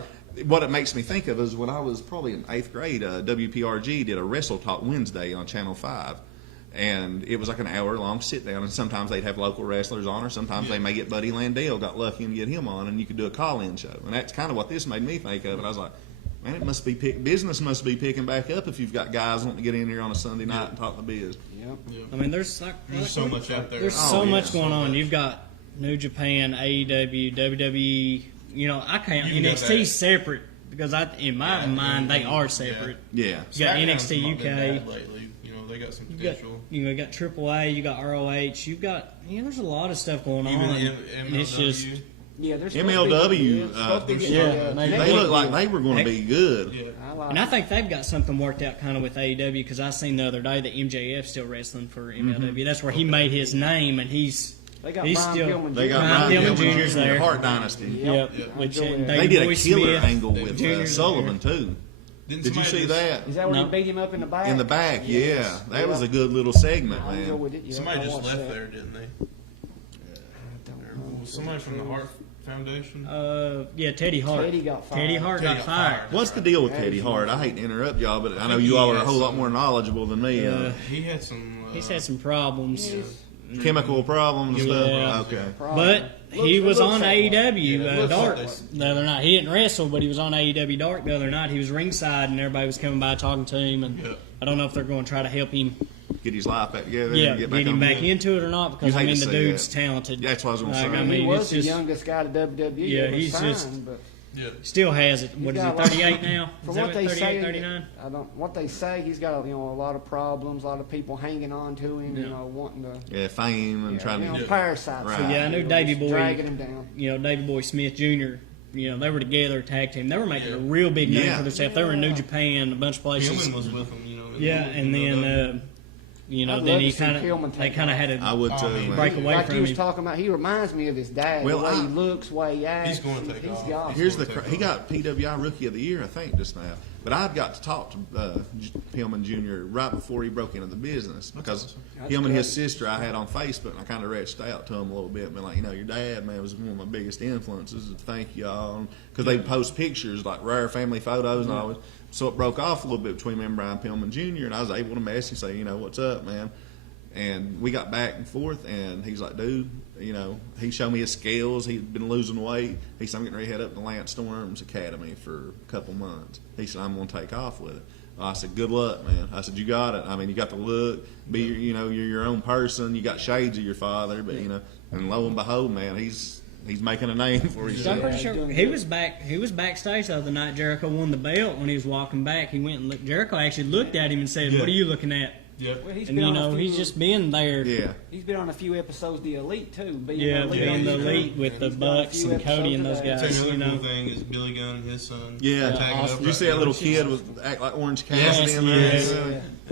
what it makes me think of is when I was probably in 8th grade, WPRG did a Wrestle Talk Wednesday on Channel 5. And it was like an hour-long sit-down, and sometimes they'd have local wrestlers on, or sometimes they may get Buddy Landale, got lucky and get him on, and you could do a call-in show. And that's kind of what this made me think of. And I was like, man, business must be picking back up if you've got guys wanting to get in here on a Sunday night and talk the biz. Yep. Yeah. I mean, there's There's so much out there. There's Oh, so yeah. much going on. You've got New Japan, AEW, WWE. I can't. You can NXT go back. separate because in my mind they are separate. Yeah. You got SmackDown's NXT not been UK. bad lately. They got some You got potential. you got AAA. You got ROH. You've got there's a lot of stuff going Even on. the And it's just Yeah, there's MLW, they look like they were going to be good. Yeah. And I think they've got something worked out kind of with AEW because I seen the other day that MJF's still wrestling for MLW. That's where he made his name, and he's Brian still. Pillman They got Brian Brian Pillman Pillman Jr.'s Jr. there. Hart Dynasty. Yep. Yeah. Which They They did a Boy killer Smith. angle with Jr.'s Sullivan too. Didn't Did you somebody see just- that? Is that when No. he beat him up in the back? In the back, Yes. yeah. That was a good little segment, I'll go man. with it. Yeah, Somebody I just watched left that. there, didn't they? Was somebody from the Hart Foundation? Yeah, Teddy Hart. Teddy got fired. Teddy Hart got fired. What's the deal with Teddy Hart? I hate to interrupt y'all, but I know you all are a whole lot more knowledgeable than me. He had some. He's had some problems. chemical problems and Yeah. stuff. Okay. But he Looks- was it on looks that way. AEW Yeah, it looks Dark like the other night. He didn't wrestle, but he was on AEW Dark the other night. He was ringside, and everybody was coming by talking to him. And Yeah. I don't know if they're going to try to help him, Get his life back together. yeah, and get, get back him on back the- into it or not. Because You I hate mean, to the see dude's that. talented. That's what I was gonna say. I He mean, was it's the just youngest guy to WWE Yeah, ever he's signed, just- but Yeah. still has it. What is got he? a lot- 38 now? from Is that what they 38, say, 39? I don't. What they say, he's got a lot of problems, a lot of people hanging on to him, Yeah. wanting to. Yeah, fame and trying to. parasites. Right. on Yeah, I him, knew Davey Boy. dragging him down. You know, David Boy Smith Jr. You know, they were together, tag team. They were making a real big name Yeah. for themselves. They were in New Yeah. Japan, a bunch of places. Pillman was with him, you know. Yeah, and then you know, I'd then love he to see kind Pillman of take they kind of off. had I to would too. I mean, man. break away Like from you was him. talking about, he reminds me of his dad. Well, the way I- he looks, the way he acts. He's gonna take off. Got Here's he got PWI Rookie of the Year, I think, just now. But I got to talk to Pillman Jr. right before he broke into the business because That's him and his good. sister I had on Facebook, and I kind of reached out to him a little bit, and been like, you know, your dad, man, was one of my biggest influences. Thank y'all, because they post pictures like rare family photos, and I was so it broke off a little bit between me and Brian Pillman Jr. And I was able to message and say, you know, what's up, man. And we got back and forth, and he's like, dude, you know, he showed me his skills. He'd been losing weight. He said, I'm getting ready to head up to Lance Storm's Academy for a couple months. He said, I'm going to take off with it. I said, good luck, man. I said, you got it. I mean, you got the look. You're your own person. You got shades of your father, but, you know, and lo and behold, man, he's making a name for I'm himself. pretty he's sure doing he good. was back. He was backstage the other night. Jericho won the belt when he was walking back. He went and looked. Jericho actually looked at him and said, Yeah. "What are you looking at?" Yep. Well, he's And been you on a know, few, he's just been there. Yeah. he's been on a few episodes of the Elite too. Being Yeah, the elite being on the his elite crew. with the He's done a Bucks few and Cody and those episodes of guys. that. Another You know. cool thing is Billy Gunn and his son. Yeah. tagging Awesome. up Did you see that little kid act like Orange Cassidy Yes, in there? yes.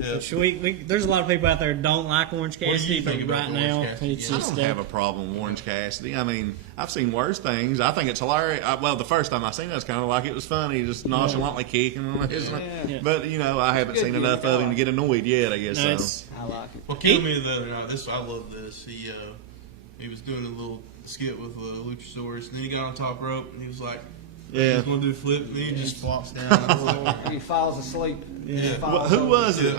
Yeah. Should there's a lot of people out there who don't like Orange What do Cassidy, you but think about right Orange now Cassidy? it's I I just don't have a problem with Orange Cassidy. I mean, I've seen worse things. I think it's hilarious. Well, the first time I seen it, it's kind of like it was funny, just nonchalantly kicking. Yeah. But you know, I haven't Good seen gimmick, enough of him to get annoyed yet. I guess no, so. it's, I like it. What killed me the other night, I love this. He was doing a little skit with Luchasaurus, and then he got on top rope, and he was like, Yeah. he's going to do a flip, and he just flops down. I was like, He falls asleep. Yeah. He falls Well, who over. was it?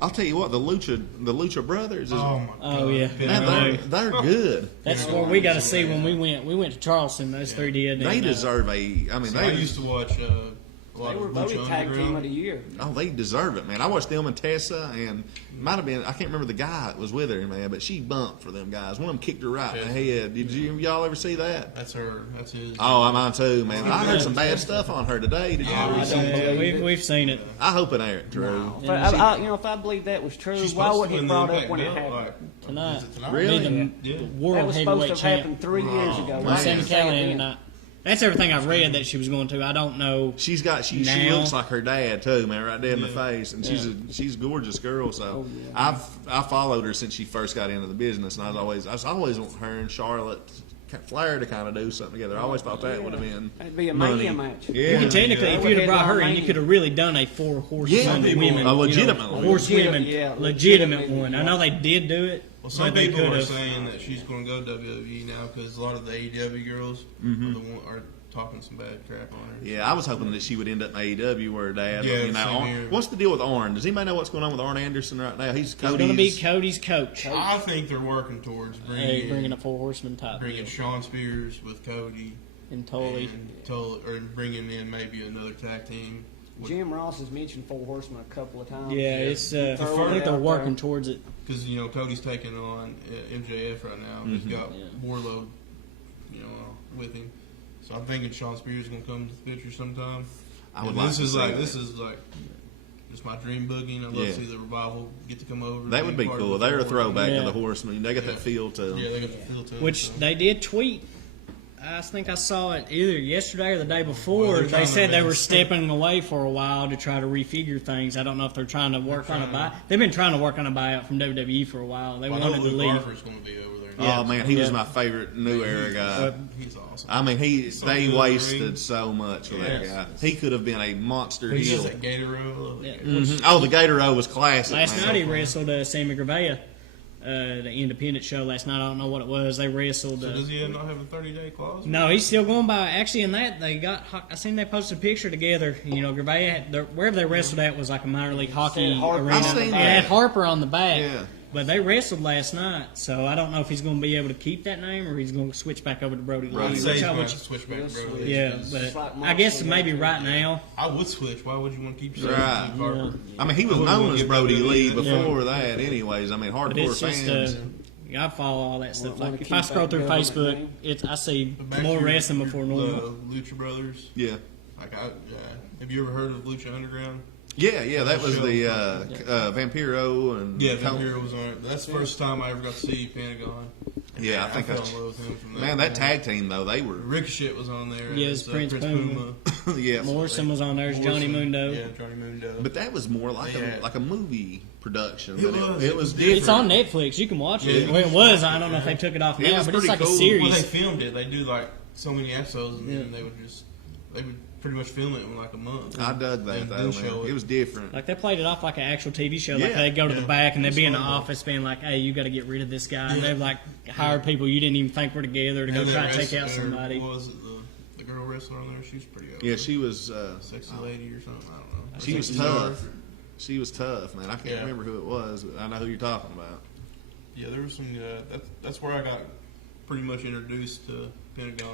I'll tell you what, the Lucha Brothers. Is, oh, my God. Oh, yeah. man, right. they're good. that's what we got to see when we went. We went to Charleston. Those three did. They and, deserve a. I mean, I they used to watch a lot They were of voted Lucha tag team of Underground. the year. Oh, they deserve it, man. I watched them and Tessa, and might have been, I can't remember the guy that was with her, man, but she bumped for them guys. One of them kicked her right in the head. Did y'all ever see that? That's her. That's his. Oh, I'm on too, man. I heard some bad stuff on her today. Did you I ever don't see Yeah, that? we've seen it. I hope it ain't true. But if I believe that was true, She's why supposed wasn't to it win brought the up Impact when it belt, happened? like, Tonight. is it tonight? Really? Be the Yeah. world That was supposed heavyweight to have champ. happened 3 years ago. man. Why Sammy didn't they say it Callahan then? tonight. That's everything I've read that she was going to. I don't know. She Now- looks like her dad too, man, right there in the Yeah. face, and she's a gorgeous girl. So I followed her since she first got into the business, and I was always want her and Charlotte Flair to kind of do something together. I always thought that would have been That'd be a money. mania match. Yeah. You could technically, Yeah. if you'd have brought her in, you Mania. could have really done a four horsewomen Yeah, people- women, a legitimate one. horsewomen, Yeah, legitimate legitimate, one. I yeah. know they did do it. Well, some but they people are could've. saying that she's going to go WWE now because a lot of the AEW girls are talking some bad crap on her. Yeah, I was hoping that she would end up in AEW where her dad. Yeah, you know, same here. What's the deal with Arn? Does anybody know what's going on with Arn Anderson right now? He's He's going to be Cody's. Cody's coach. I think they're working towards Bringing a four horseman type bringing Sean Spears with Cody and Tully. or bringing in maybe another tag team. Jim Ross has mentioned Four Horsemen a couple of times. Yeah, it's. I Throw it think they're out working there. towards it. Because Cody's taking on MJF right now. He's got Yeah. Warlow, with him. So I'm thinking Sean Spears is going to come to the picture sometime. I would And like this to is see like that. this is like just my dream booking. I'd love Yeah. to see the Revival get to come over. That would be part of cool. the They're a Four throwback Yeah. to the Horsemen. They got that feel to them. Yeah, they got the feel to it. Which so. they did tweet. I think I saw it either yesterday or the day Well, before. they're They trying said their they were best. stepping away for a while to try to refigure things. I don't know if they're trying to work on a buy. They've been trying to work on a buyout from WWE for a while. They Well, I know wanted to Luke leave. Harper's going to be over there. Oh man, he was Yeah. my favorite new era guy. He's awesome. I mean, so they good in the wasted ring. so much with that Yes. guy. He could have been a monster He heel. does that Gator roll. Yeah. Oh, the Gator O was classic. Last man. night he wrestled Sammy Gravea, the independent show last night. I don't know what it was. They wrestled. So does he not have a 30-day clause? No, he's still going by. Actually, in that they got. I seen they posted a picture together. Gravea, wherever they wrestled at was like a minor league hockey Said Harper. arena. I've seen It that. had Harper on the back. Yeah. But they wrestled last night, so I don't know if he's going to be able to keep that name or he's going to switch back over to Brody Lee. I'd Which say he's I going would- to switch back to Brody Lee. yeah, because but It's like I guess Moxley maybe got right to. now. I would switch. Why would you want to keep yourself Right. Carter? I mean, he was I wouldn't known wanna as get Brody Brody Lee Lee. before that, anyways. I mean, But hardcore it's just, fans. I follow all that stuff. Wanna Like if keep I scroll that through government Facebook, name? I see But back more to wrestling your- before your, normal. Lucha Brothers. Yeah. Like have you ever heard of Lucha Underground? Yeah, that was Show. the Vampiro and Yeah, Vampiro was on it. That's the first time I ever got to see Pentagon. And Yeah, man, I think fell that's in love with him from man. That point. tag team though, they were Ricochet was on there. Yes, as, Prince Puma. yeah. Morrison was on there. There's Johnny Morrison. Mundo. Yeah, Johnny Mundo. But that was more like Yeah. a movie production. It but was. It was It's different. It's on Netflix. You can watch it. Yeah. Well, it was. I don't know if they took it off It now, was but it's pretty like cool. a series. When they filmed it, they do like so many episodes, and then they would pretty much film it in like a month. I dug that And though, then show man. It was different. Like they played it off like an actual TV show. Like Yeah. they'd go to the Yeah. back and they'd be in the It's fun, though. office being like, "Hey, you got to get rid of this guy." And Yeah. they'd like hire people you didn't even think were together to go And try that and take out wrestler, somebody. what was it the girl wrestler on there? She was pretty ugly. Yeah, she was. Sexy lady or something. I don't know. She was Sexy tough. star. She was tough, man. I can't Yeah. remember who it was, but I know who you're talking about. Yeah, there was some. That's where I got pretty much introduced to Pentagon,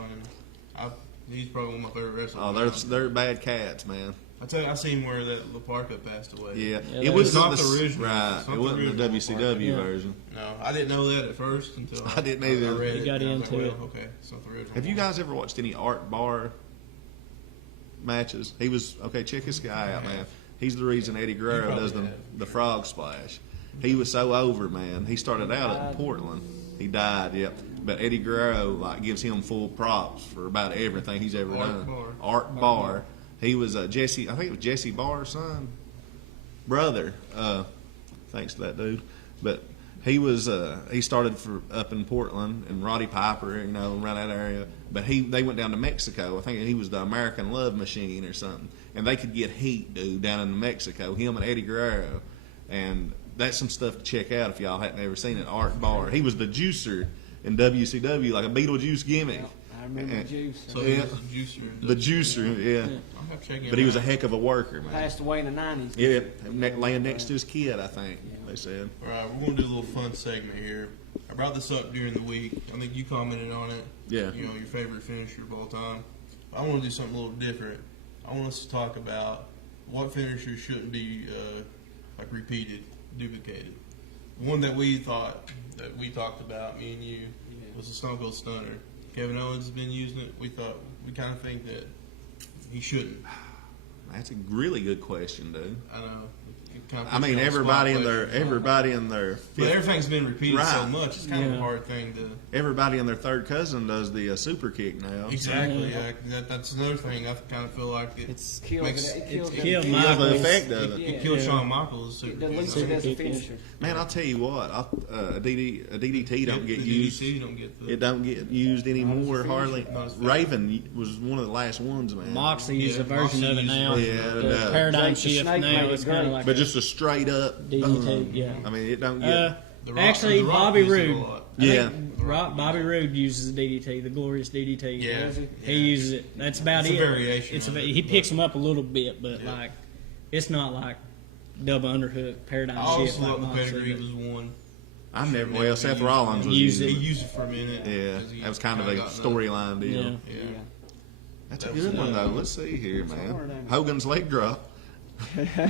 and he's probably one of my favorite wrestlers. Oh, they're bad cats, man. I tell you, I seen where that LaParca passed away. Yeah, Yeah, it that was was not the original. Right, It's not it the wasn't the original WCW Yeah. version. No, I didn't know that at first until I didn't either. I read You it. got and I was into like, it. well, okay, it's not the original. Have you one. guys ever watched any Art Bar matches? He was okay. Check this guy out, man. He's the reason Eddie Guerrero probably does the have. frog splash. He was so over, man. He started out in Portland. He died, yep. But Eddie Guerrero like gives him full props for about everything he's ever Art done. Barr. Art Barr. He was Jesse. I think it was Jesse Barr's son, brother. Thanks to that dude. But he was he started up in Portland and Roddy Piper, you know, around that area. But they went down to Mexico. I think he was the American Love Machine or something. And they could get heat, dude, down in Mexico. Him and Eddie Guerrero, and that's some stuff to check out if y'all hadn't ever seen it. Art Barr. He was the juicer in WCW, like a Beetlejuice gimmick. I remember And- Juice. So Yeah. he was a juicer. The juicer, yeah. I'll have to check him But he was a out. heck of a worker, man. Passed away in the 90s. Yeah, laying next to his kid, I think they said. All right, we're going to do a little fun segment here. I brought this up during the week. I think you commented on it. Yeah. You know, your favorite finisher of all time. I want to do something a little different. I want us to talk about what finishers shouldn't be like repeated, duplicated. One that we talked about, me and you, was the Stone Cold Stunner. Kevin Owens has been using it. We kind of think that he shouldn't. That's a really good question, dude. I know. It kind of I puts mean, you on the everybody spot in their question. everybody in their But everything's been repeated so Right. much. It's kind of Yeah. a hard thing to. everybody in their third cousin does the super kick now. Exactly. Yeah. That's another thing. I kind of feel like it It's Kills makes it. It it kills killed it. Kills the Michaels. effect of it. Yeah. kills Yeah. Shawn Michaels. It Super deletes kick. it as a kick, yeah. finisher. Man, I'll tell you what, a DDT don't get The used. DDT don't get the. It don't get used anymore hardly. Not as fast. Raven was one of the last ones, man. Moxley uses Yeah, a version of it Moxley now. uses it. The Yeah, paradigm Jake the shift Snake now. made it It's kind great. of like but just a straight up DDT, boom. yeah. I mean, it don't get. The Rock- actually, the Rock Bobby uses it a Roode. lot. I Yeah. think Bobby Roode uses the DDT, the glorious DDT. Yeah. He uses it. That's about It's it. a variation It's on it, he picks but- them up a little bit, but Yeah. like it's not like double underhook paradigm I also shift like thought the Moxley. pedigree but- was one. I've never. Never Well, Seth used it. Rollins was Used using He it. used it for a minute. Yeah, 'cause he that was kind of a got storyline deal. Yeah. Yeah. Yeah. That's a That was good one another though. one. Let's see here, hard, man. ain't it? Hogan's leg drop.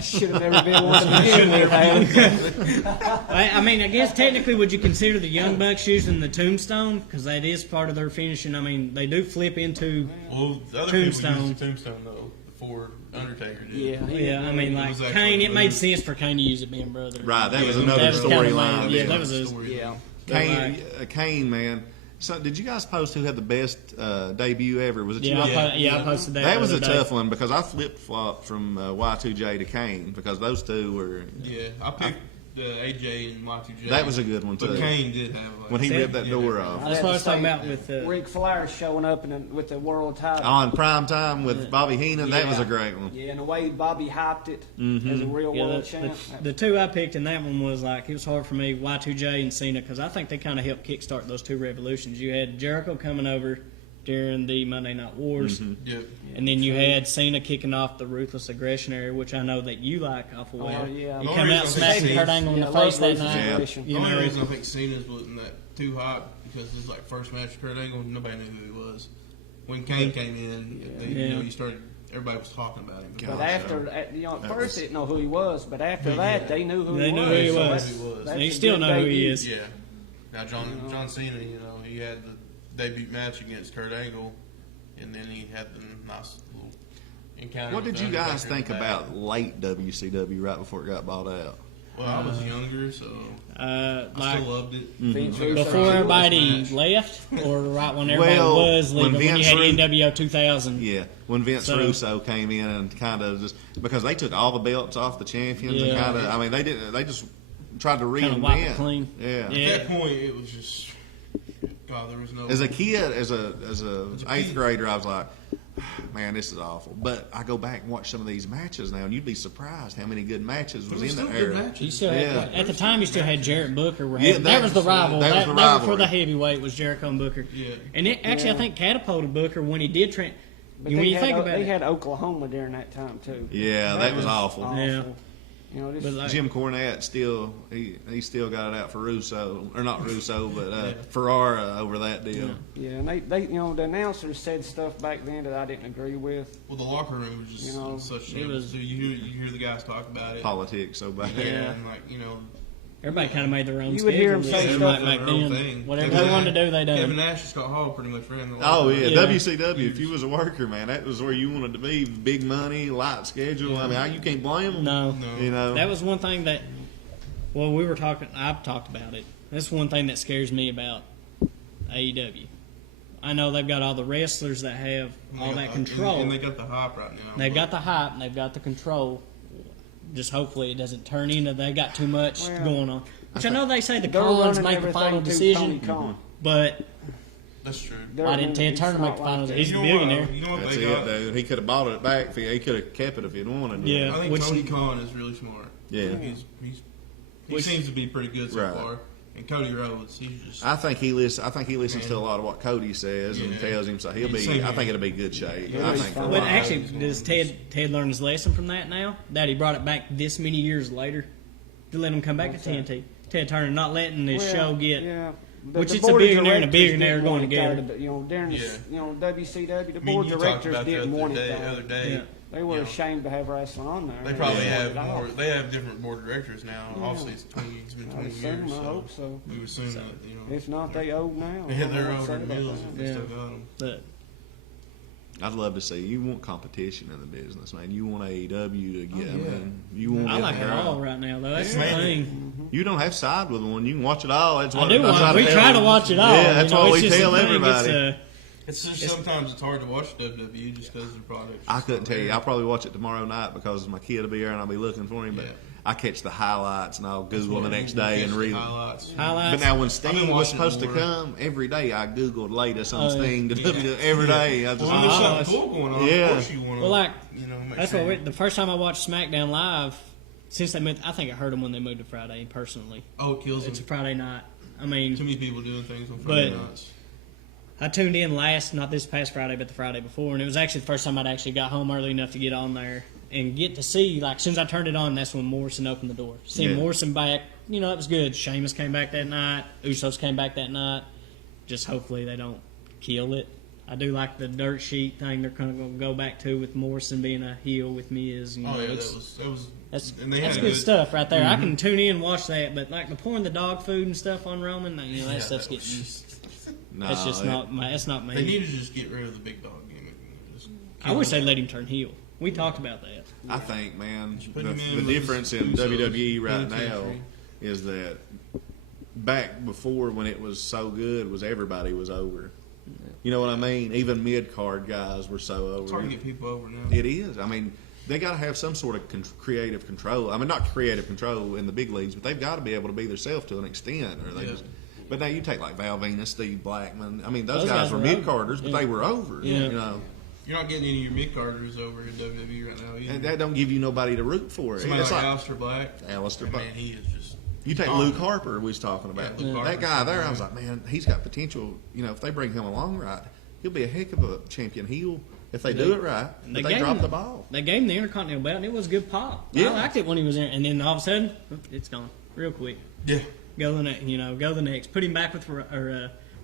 Should have never been one to begin with, Haley. I mean, I guess technically, would you consider the Young Bucks using the tombstone because that is part of their finishing? I mean, they do flip into. Well, the other Tombstone. people used the tombstone though before Undertaker did. Yeah. Yeah, I mean, It like was actually Kane. It made moved. sense for Kane to use it being brother. Right, that was Yeah, another that was kinda storyline. lame. Yeah, that was a. Story. Yeah. Kane, man. So, did you guys post who had the best debut ever? Was it you? Yeah, I posted that. That the was a other day. tough one because I flip flopped from Y2J to Kane because those two were. Yeah, I picked the AJ and Y2J. That was a good one too. But Kane did have like, When he See? ripped that door off. That's what I was talking about with Ric Flair showing up with the world title. On prime time with Bobby Heenan, that was a Yeah. great one. Yeah, and the way Bobby hyped it as a real Yeah, world champ. the two I picked in that one was like it was hard for me, Y2J and Cena, because I think they kind of helped kickstart those two revolutions. You had Jericho coming over during the Monday Night Wars. Yep. And then you had Cena kicking off the Ruthless Aggression area, which I know that you like awful well. Oh, yeah. You The come only out reason smacking I Kurt think Angle in Yeah, the I love face that Ruthless night. Aggression. The You only know, reason I think Cena's wasn't that too hot because it was like first match with Kurt Angle, nobody knew who he was. When Kane came in, you started. Everybody was talking about him. But after, at first they didn't know who he was, but after that, they knew who They he knew was. who he So was. that's And you a still good know who he debut. is. Yeah. Now John Cena, he had the debut match against Kurt Angle, and then he had the nice little encounter. What with did you guys Undertaker in think the back. about late WCW right before it got bought out? Well, I was younger, so I like still loved it. Vince Russo. before everybody match. left, or right when everybody Well, was when leaving, when you Vince had Ru- NWO 2000. Yeah, when Vince So- Russo came in and kind of just because they took all the belts off the champions and Yeah. kind of, I mean, they just tried to Kinda wipe it reinvent. clean. Yeah. Yeah. At that point, it was just God. There was no. As a kid, as a eighth grader, I was like, man, this is awful. But I go back and watch some of these matches now, and you'd be surprised how many good matches was There in still the good era. matches. You still Yeah. had, at the time, you still had Jarrett Booker. Yeah, That was the rival. that was That the was for rivalry. the heavyweight was Jericho and Booker. Yeah. And it actually, I think, catapulted Booker when he did. But When they you had, think about they it, had Oklahoma during that time too. Yeah, that was awful. Yeah. You know, this, But like- Jim Cornette still he still got it out for Russo, or not Russo, but Ferrara over that deal. yeah, and they the announcers said stuff back then that I didn't agree with. Well, the locker room was just You know, such. it was- So you hear the guys talk about it. Politics so bad. Yeah. And like everybody kind of made their own You would hear 'em schedule. say Yeah, stuff- back their own then. thing. Whatever Kevin they wanted to Nash- do, they Kevin done. Nash and Scott Hall pretty much ran the Oh locker yeah, room. Yeah. WCW. If you was a worker, man, that was where you wanted to be. Big money, light schedule. I mean, you can't blame them. No. No. You know, That was one thing that, well, we were talking, I've talked about it. That's one thing that scares me about AEW. I know they've got all the wrestlers that have all that control. and they got the hype right now. They've got the hype and they've got the control. Just hopefully it doesn't turn into they got too much Well, going on. Which I know they say the They're Collins running make the everything final through decision, Tony Khan. but That's true. They're why didn't running- Ted it's Turner not make the like final that. decision? He's a You know what- billionaire. You know what that's they it, got? dude. He could have bought it back. He could have kept it if he'd wanted. Yeah. I think Which- Tony Khan is really smart. Yeah. He seems to be pretty good so Right. far. And Cody Rhodes, he's just. I think he listens to a lot of what Cody says and Yeah. tells him, so he'll be. Same I here. think it'll be good shape. Yeah, I he's think. For fine. a But while. actually, does Ted learn his lesson from that now? That he brought it back this many years later to let him come back What's to TNT. Ted Turner not letting his Well, show get. yeah. Which the it's a board of billionaire and a directors billionaire didn't going want it together. there, you know, during Yeah. WCW, the I mean, board you of talked directors about didn't the want it other there. day. Yeah. They were you know, ashamed to have wrestling on there. They probably didn't have want it more. off. They have different board of directors now. Obviously, it's been I 20 assume, years. I So hope so. we would assume that If not, they old now. they had their I don't know own what to say about bills that. if they Yeah. still got them. But I'd love to see. You want competition in the business, man. You want AEW to get. Oh, I yeah. mean, you want. I it like to it grow. all right now, though. That's Yeah. the thing. You don't have to side with one. You can watch it all. That's I what do that's want. what I We tell try to them. watch it all. Yeah, that's you know, what it's we just tell the thing. everybody. It's just sometimes it's hard to watch WWE just because of the product. I couldn't tell you. I'll probably watch it tomorrow night because my kid will be there and I'll be looking for him. But Yeah. I catch the highlights and I'll Google the next day and read. highlights. Highlights. But now when I've been Sting was watching supposed to more. come every day, I Googled latest on Oh, yeah. Sting to every day. I just Well, when there's Oh, something it's- cool going on. Yeah. Of course you want to. Well, like, make That's sure what the first time I watched SmackDown Live, since they moved, I think I heard them when they moved to Friday. Personally, Oh, it kills it's a them. Friday night. I mean, Too many people doing things on Friday But- nights. I tuned in not this past Friday, but the Friday before, and it was actually the first time I'd actually got home early enough to get on there and get to see. Like, as soon as I turned it on, that's when Morrison opened the door. Seeing Yeah. Morrison back, you know, it was good. Sheamus came back that night. Usos came back that night. Just hopefully they don't kill it. I do like the dirt sheet thing they're kind of going to go back to with Morrison being a heel with Miz. You know, Oh yeah, that it's- was. That's, and they that's had good a good stuff right there. I can tune in and watch that, but like the pouring the dog food and stuff on Roman, you know, that Yeah, stuff's that was getting. just- no, That's just not my. That's not They me. need to just get rid of the big dog gimmick. Just I wish they let him turn heel. We talked about that. I think, man, put the him in the with difference in Usos, WWE right now penitentiary. is that back before when it was so good was everybody was over. You know what I mean? Even mid card guys were so It's hard over. to get people over now. It is. I mean, they got to have some sort of creative control. I mean, not creative control in the big leagues, but they've got to be able to be themselves to an extent, or they Yeah. just. But now you take like Val Venus, Steve Blackman. I mean, those Those guys guys were were mid carders, over. but Yeah. they were over. Yeah. You know, You're not getting any of your mid carders over in WWE right now either. and that don't give you nobody to root for. Somebody It's like like Aleister Black. Alistair Black. Man, he is just. You take Oh. Luke Harper, we was talking about. Yeah, Luke That Harper's guy there, I good. was like, man, he's got potential. You know, if they bring him along right, he'll be a heck of a champion heel if they do it right. They But they gave drop him- the ball. They gave him the Intercontinental belt, and it was a good pop. Yeah. I liked it when he was in, and then all of a sudden, it's gone real quick. Yeah. Go the next, go the next. Put him back with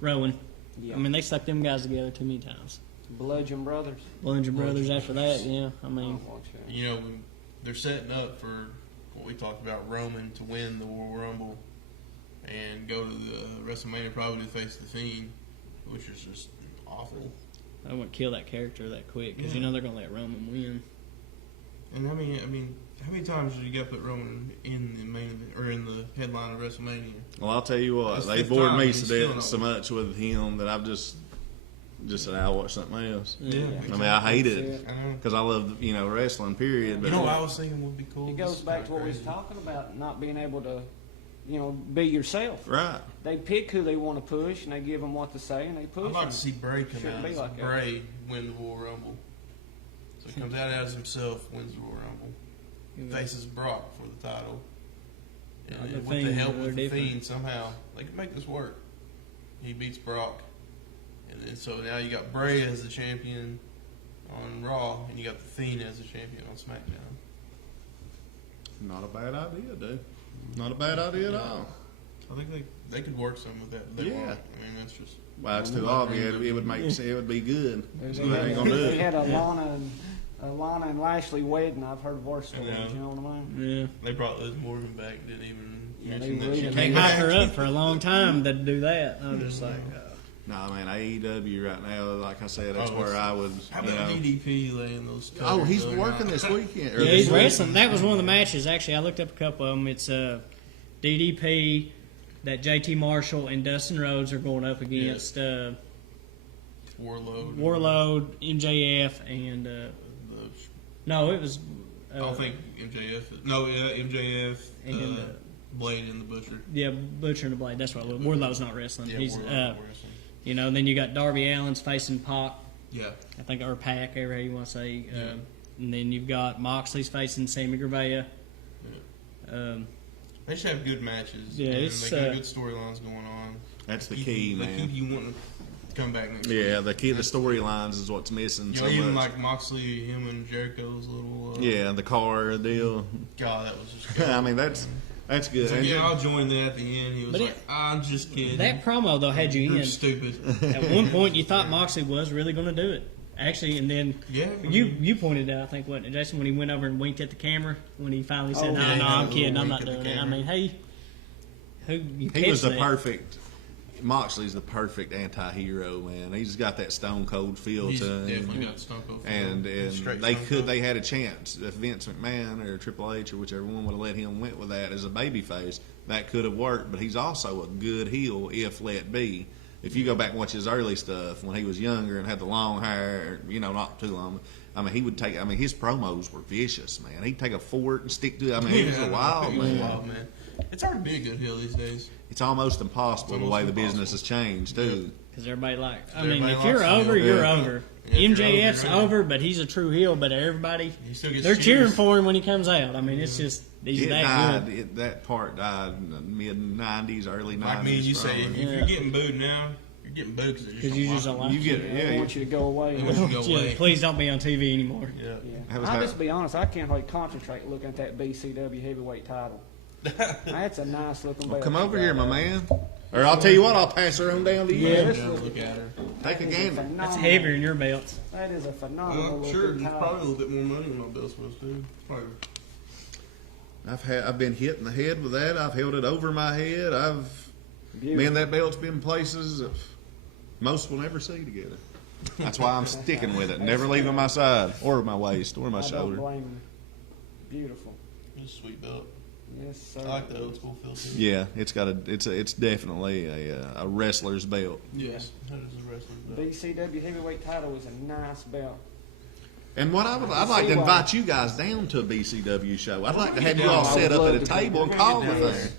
Rowan. Yeah. I mean, they stuck them guys together too many times. Bludgeon Brothers. Bludgeon Brothers after that, yeah. I mean, I'll watch that. You know, they're setting up for what we talked about, Roman to win the Royal Rumble and go to the WrestleMania probably to face the Fiend, which is just awful. I wouldn't kill that character that quick because Yeah. they're gonna let Roman win. And I mean, how many times did you got to put Roman in the main event, or in the headline of WrestleMania? Well, I'll tell you what, That's they fifth bored time, me and he's still not so much with him that I've just said I'll watch something else. Yeah. I mean, I hate That's it it. I know. because I love wrestling. Period. But You know what I was thinking would be cool? It This goes is back to kinda what we was crazy. talking about, not being able to, be yourself. right. They pick who they want to push, and they give them what to say, and they push I'd like them. to see Bray come Shouldn't out. be As like that. Bray win the Royal Rumble. So he comes out as himself, wins the Royal Rumble, faces Brock for the title. And The with the Fiend, help they're with the different. Fiend, somehow they can make this work. He beats Brock, and then so now you got Bray as the champion on Raw, and you got the Fiend as the champion on SmackDown. Not a bad idea, dude. Not a bad idea at all. I think they could work some with that. If they Yeah. want. I mean, that's just. Well, it's too obvious. It would make it would be good. They So they ain't gonna do they it. had a Lana and Lashley wedding. I've heard worse stories. I know. You know what I mean? Yeah. They brought Liz Morgan back. Didn't even Yeah, mention they that she really- They came hyped back. her up for a long time to do that. I'm just like, Nah, man, AEW right now, like I said, that's Oh, where it's- I would, How about DDP laying those? Oh, covers he's the other working night? this weekend. or yeah, this he's week. wrestling. That was one of the matches. Actually, I looked up a couple of them. It's DDP, that JT Marshall and Dustin Rhodes are going up against Warlord. Warlord, MJF, and no, it was. I don't think MJF. No, yeah, MJF. And, Blade and the Butcher. Yeah, Butcher and the Blade. That's what it was. Warlord's not wrestling. Yeah, He's Warlord wrestling. then you got Darby Allin's facing Pac. Yeah. I think, or Pac, however you want to say. Yeah. And then you've got Moxley's facing Sammy Guevara. They just have good matches. Yeah, and it's, they got good storylines going on. That's the Keep- key, they man. keep you wanting to come back next week. Yeah, the key, the storylines is what's missing You so know, even much. like Moxley, him and Jericho's little. Yeah, the car deal. God, that was just. Good. I mean, that's good. So, And yeah, I'll join that at the end. He was But like, "I'm just kidding. That promo though had you You're in. stupid." At one point, you thought Moxley was really going to do it. Actually, and then Yeah. you pointed out, I think, wasn't it, Jason, when he went over and winked at the camera when he finally said, Oh, "No, yeah, no, he I'm had a kidding. little I'm not wink at doing the it." I mean, hey, you he was catch the that. perfect. Moxley's the perfect anti-hero, man. He's got that stone cold feel He's to him. definitely got Stone Cold. And Straight they Stone could Cold. they had a chance if Vince McMahon or Triple H or whichever one would have let him went with that as a babyface, that could have worked. But he's also a good heel if let be. If you go back and watch his early stuff when he was younger and had the long hair, not too long. I mean, he would take. I mean, his promos were vicious, man. He'd take a fork and stick to it. I mean, he was a wild He was man. wild, man. It's hard to be a good heel these days. It's almost impossible It's the way almost the business impossible. has changed too. Because everybody likes. I Everybody mean, if likes you're the over, heel. you're Yeah. over. Yeah, if you're MJF's over, you're over, but he's a true heel. But everybody, He still gets they're cheering cheers. for him when he comes out. I mean, it's just he's It that died. good. That part died in the mid '90s, early '90s. Like me and you say, if probably. you're getting booed now, you're getting booed because Because you just don't like You get it. it. I Yeah, want you to go away. They want you to go Yeah, away. please don't be on TV anymore. Yeah. Yeah. That was I'll how- just be honest. I can't really concentrate looking at that BCW heavyweight title. That's a nice looking belt. Come you over got here, my there. man. Or I'll tell you what, I'll pass her on down to you. Yeah. Yeah, look at her. Take a That is gander. That's phenomenal- heavier than your belts. That is a phenomenal Well, sure, looking there's title. probably a little bit more money than my bill's supposed to. Probably. I've been hit in the head with that. I've held it over my head. Beautiful. Man, that belt's been places that most will never see together. That's why I'm sticking with it, never leaving my side or my waist or my I don't shoulder. blame him. Beautiful. It's a sweet belt. Yes, sir. I like the old school feel too. Yeah, it's definitely a wrestler's belt. Yes. That is a wrestler's belt. BCW heavyweight title is a nice belt. And what I'd like to invite you guys down to a BCW show. I'd like to have you all I set would up at love a to table and come. call We're with gonna get there.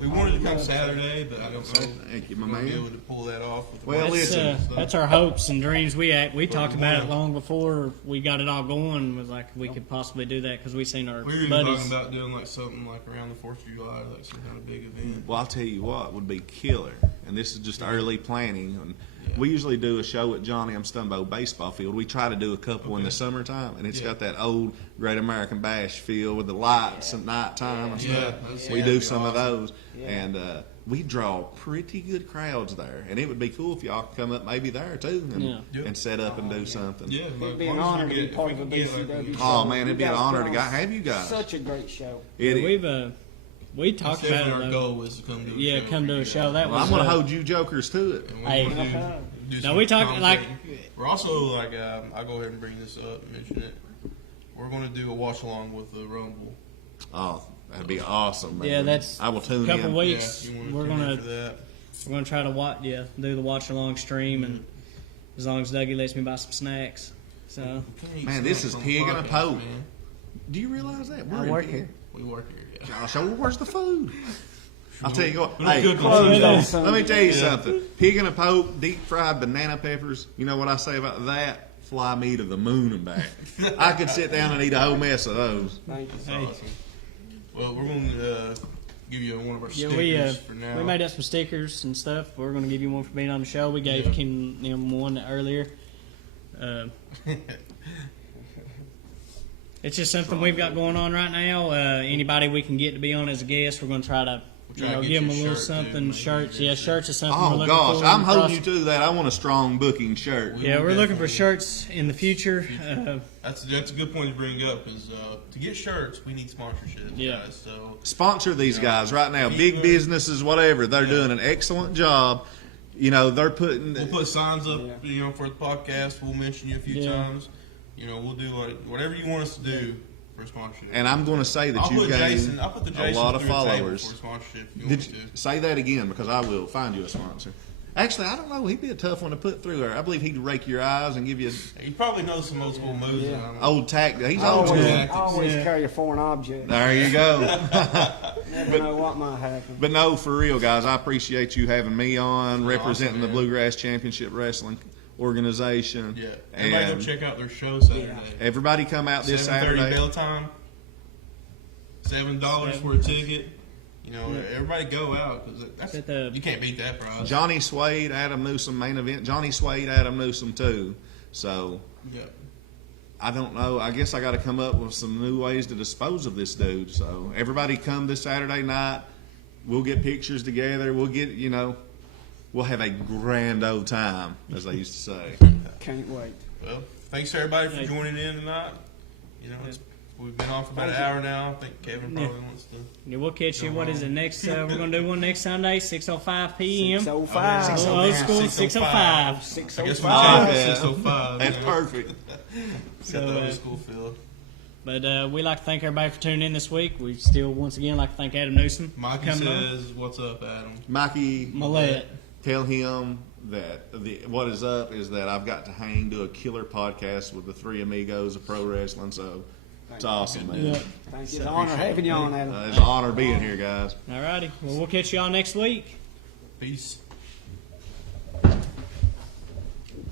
We wanted to come Saturday, but I don't know. Thank you, if my we're gonna man. be able to pull that off. With the Well, rest listen. of the stuff. That's our hopes and dreams. We talked we about it wanted- long before we got it all going. Was like we could possibly do that because we seen our We were even buddies. talking about doing like something like around the 4th of July, like some kind of big event. Well, I'll tell you what would be killer, and this is just early planning. And We usually do a show at Johnny M. Stumbo baseball field. We try to do a couple in the summertime, and it's got that old Great American Bash field with the lights at nighttime and stuff. We do some of those, and we draw pretty good crowds there. And it would be cool if y'all could come up maybe there too and set up and do something. Yeah, It'd be an honor to be part of a BCW show. Oh man, it'd be You an guys honor put to on have you guys. Such a great show. We talked about it. Our Though. goal was to come to a Yeah, show. come to a show. That Well, was. I'm gonna hold you jokers to it. And we Hey. wanna do No, some we talk commentating. like. We're also like I'll go ahead and bring this up and mention it. We're going to do a watch along with the Rumble. Oh, that'd be awesome, man. Yeah, that's I will tune couple in. weeks. Yeah, you want to we're tune in gonna for that. we're gonna try to do the watch along stream, and as long as Dougie lets me buy some snacks. So Can't eat Man, this snacks is on pig the and a podcast, poke. man. Do you realize that? I in work Pig. here. We work here. Yeah. Gosh, where's the food? I'll tell you what. We're not Hey, cooking Close Sunday. on Sunday. let me tell you something. Pig and a poke, deep fried banana peppers. You know what I say about that? Fly me to the moon and back. I could sit down and eat a whole mess of those. Thank you. hey, Awesome. Well, we're going to give you one of our yeah, stickers for now. we made up some stickers and stuff. We're gonna give you one for being on the show. We gave him one earlier. It's just something we've got going on right now. Anybody we can get to be on as a guest, we're going to try to, We'll try to get give them you a a little shirt, something. too. Shirts, yeah, shirts is something we're Oh looking gosh, for. I'm holding you to that. I want a strong booking shirt. Yeah, we're looking for shirts in the future. That's a good point to bring up because to get shirts, we need sponsorship. Yeah. Guys, so Sponsor these guys right now. Keep Big going. businesses, whatever. They're doing an excellent job. You know, they're putting. we'll put signs up, Yeah. for the podcast. We'll mention you a few Yeah. times. We'll do whatever you want us to do for sponsorship. And I'm going to say that I'll you put Jason. gained I'll put the a Jason lot of through a table followers. for sponsorship. If you Did want you me to. say that again because I will find you a sponsor. Actually, I don't know. He'd be a tough one to put through there. I believe he'd rake your eyes and give you He probably knows some old school moves. Yeah. and I don't know. old tact. He's I old always, school. I always Yeah. carry a foreign object. There you go. Never know what might happen. But no, for real, guys, I appreciate you having me on, representing awesome, the man. Bluegrass Championship Wrestling organization. Yeah. Everybody go And check out their show Saturday. everybody come out this 7:30 Saturday. bell time. $7 for a ticket. Everybody go out because At the- you can't beat that price. Johnny Suede, Adam Newsome, main event. Johnny Suede, Adam Newsome too. So Yeah. I don't know. I guess I got to come up with some new ways to dispose of this dude. So everybody come this Saturday night. We'll get pictures together. We'll get, we'll have a grand old time, as they used to say. Can't wait. Well, thanks everybody for Hey. joining in tonight. We've been on for about an hour now. I think Kevin probably wants to. Yeah, we'll catch you. What is it next? We're going to do one next Sunday, 6:05 p.m. 605. Oh, Little old school, 6:05. I guess we 605. changed Yeah. it to 6:05. That's perfect. So, Got that old school feel. But we like to thank everybody for tuning in this week. We still, once again, like to thank Adam Newsome. for Mikey coming on. says, "What's up, Adam?" Mikey, Millette. tell him that what is up is that I've got to do a killer podcast with the three amigos of pro wrestling. So it's awesome, man. Yeah. Thank you. It's an honor having you on, Adam. It's an honor being here, guys. All righty. Well, we'll catch you all next week. Peace.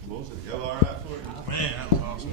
Was it go all right for you? Man, that was awesome.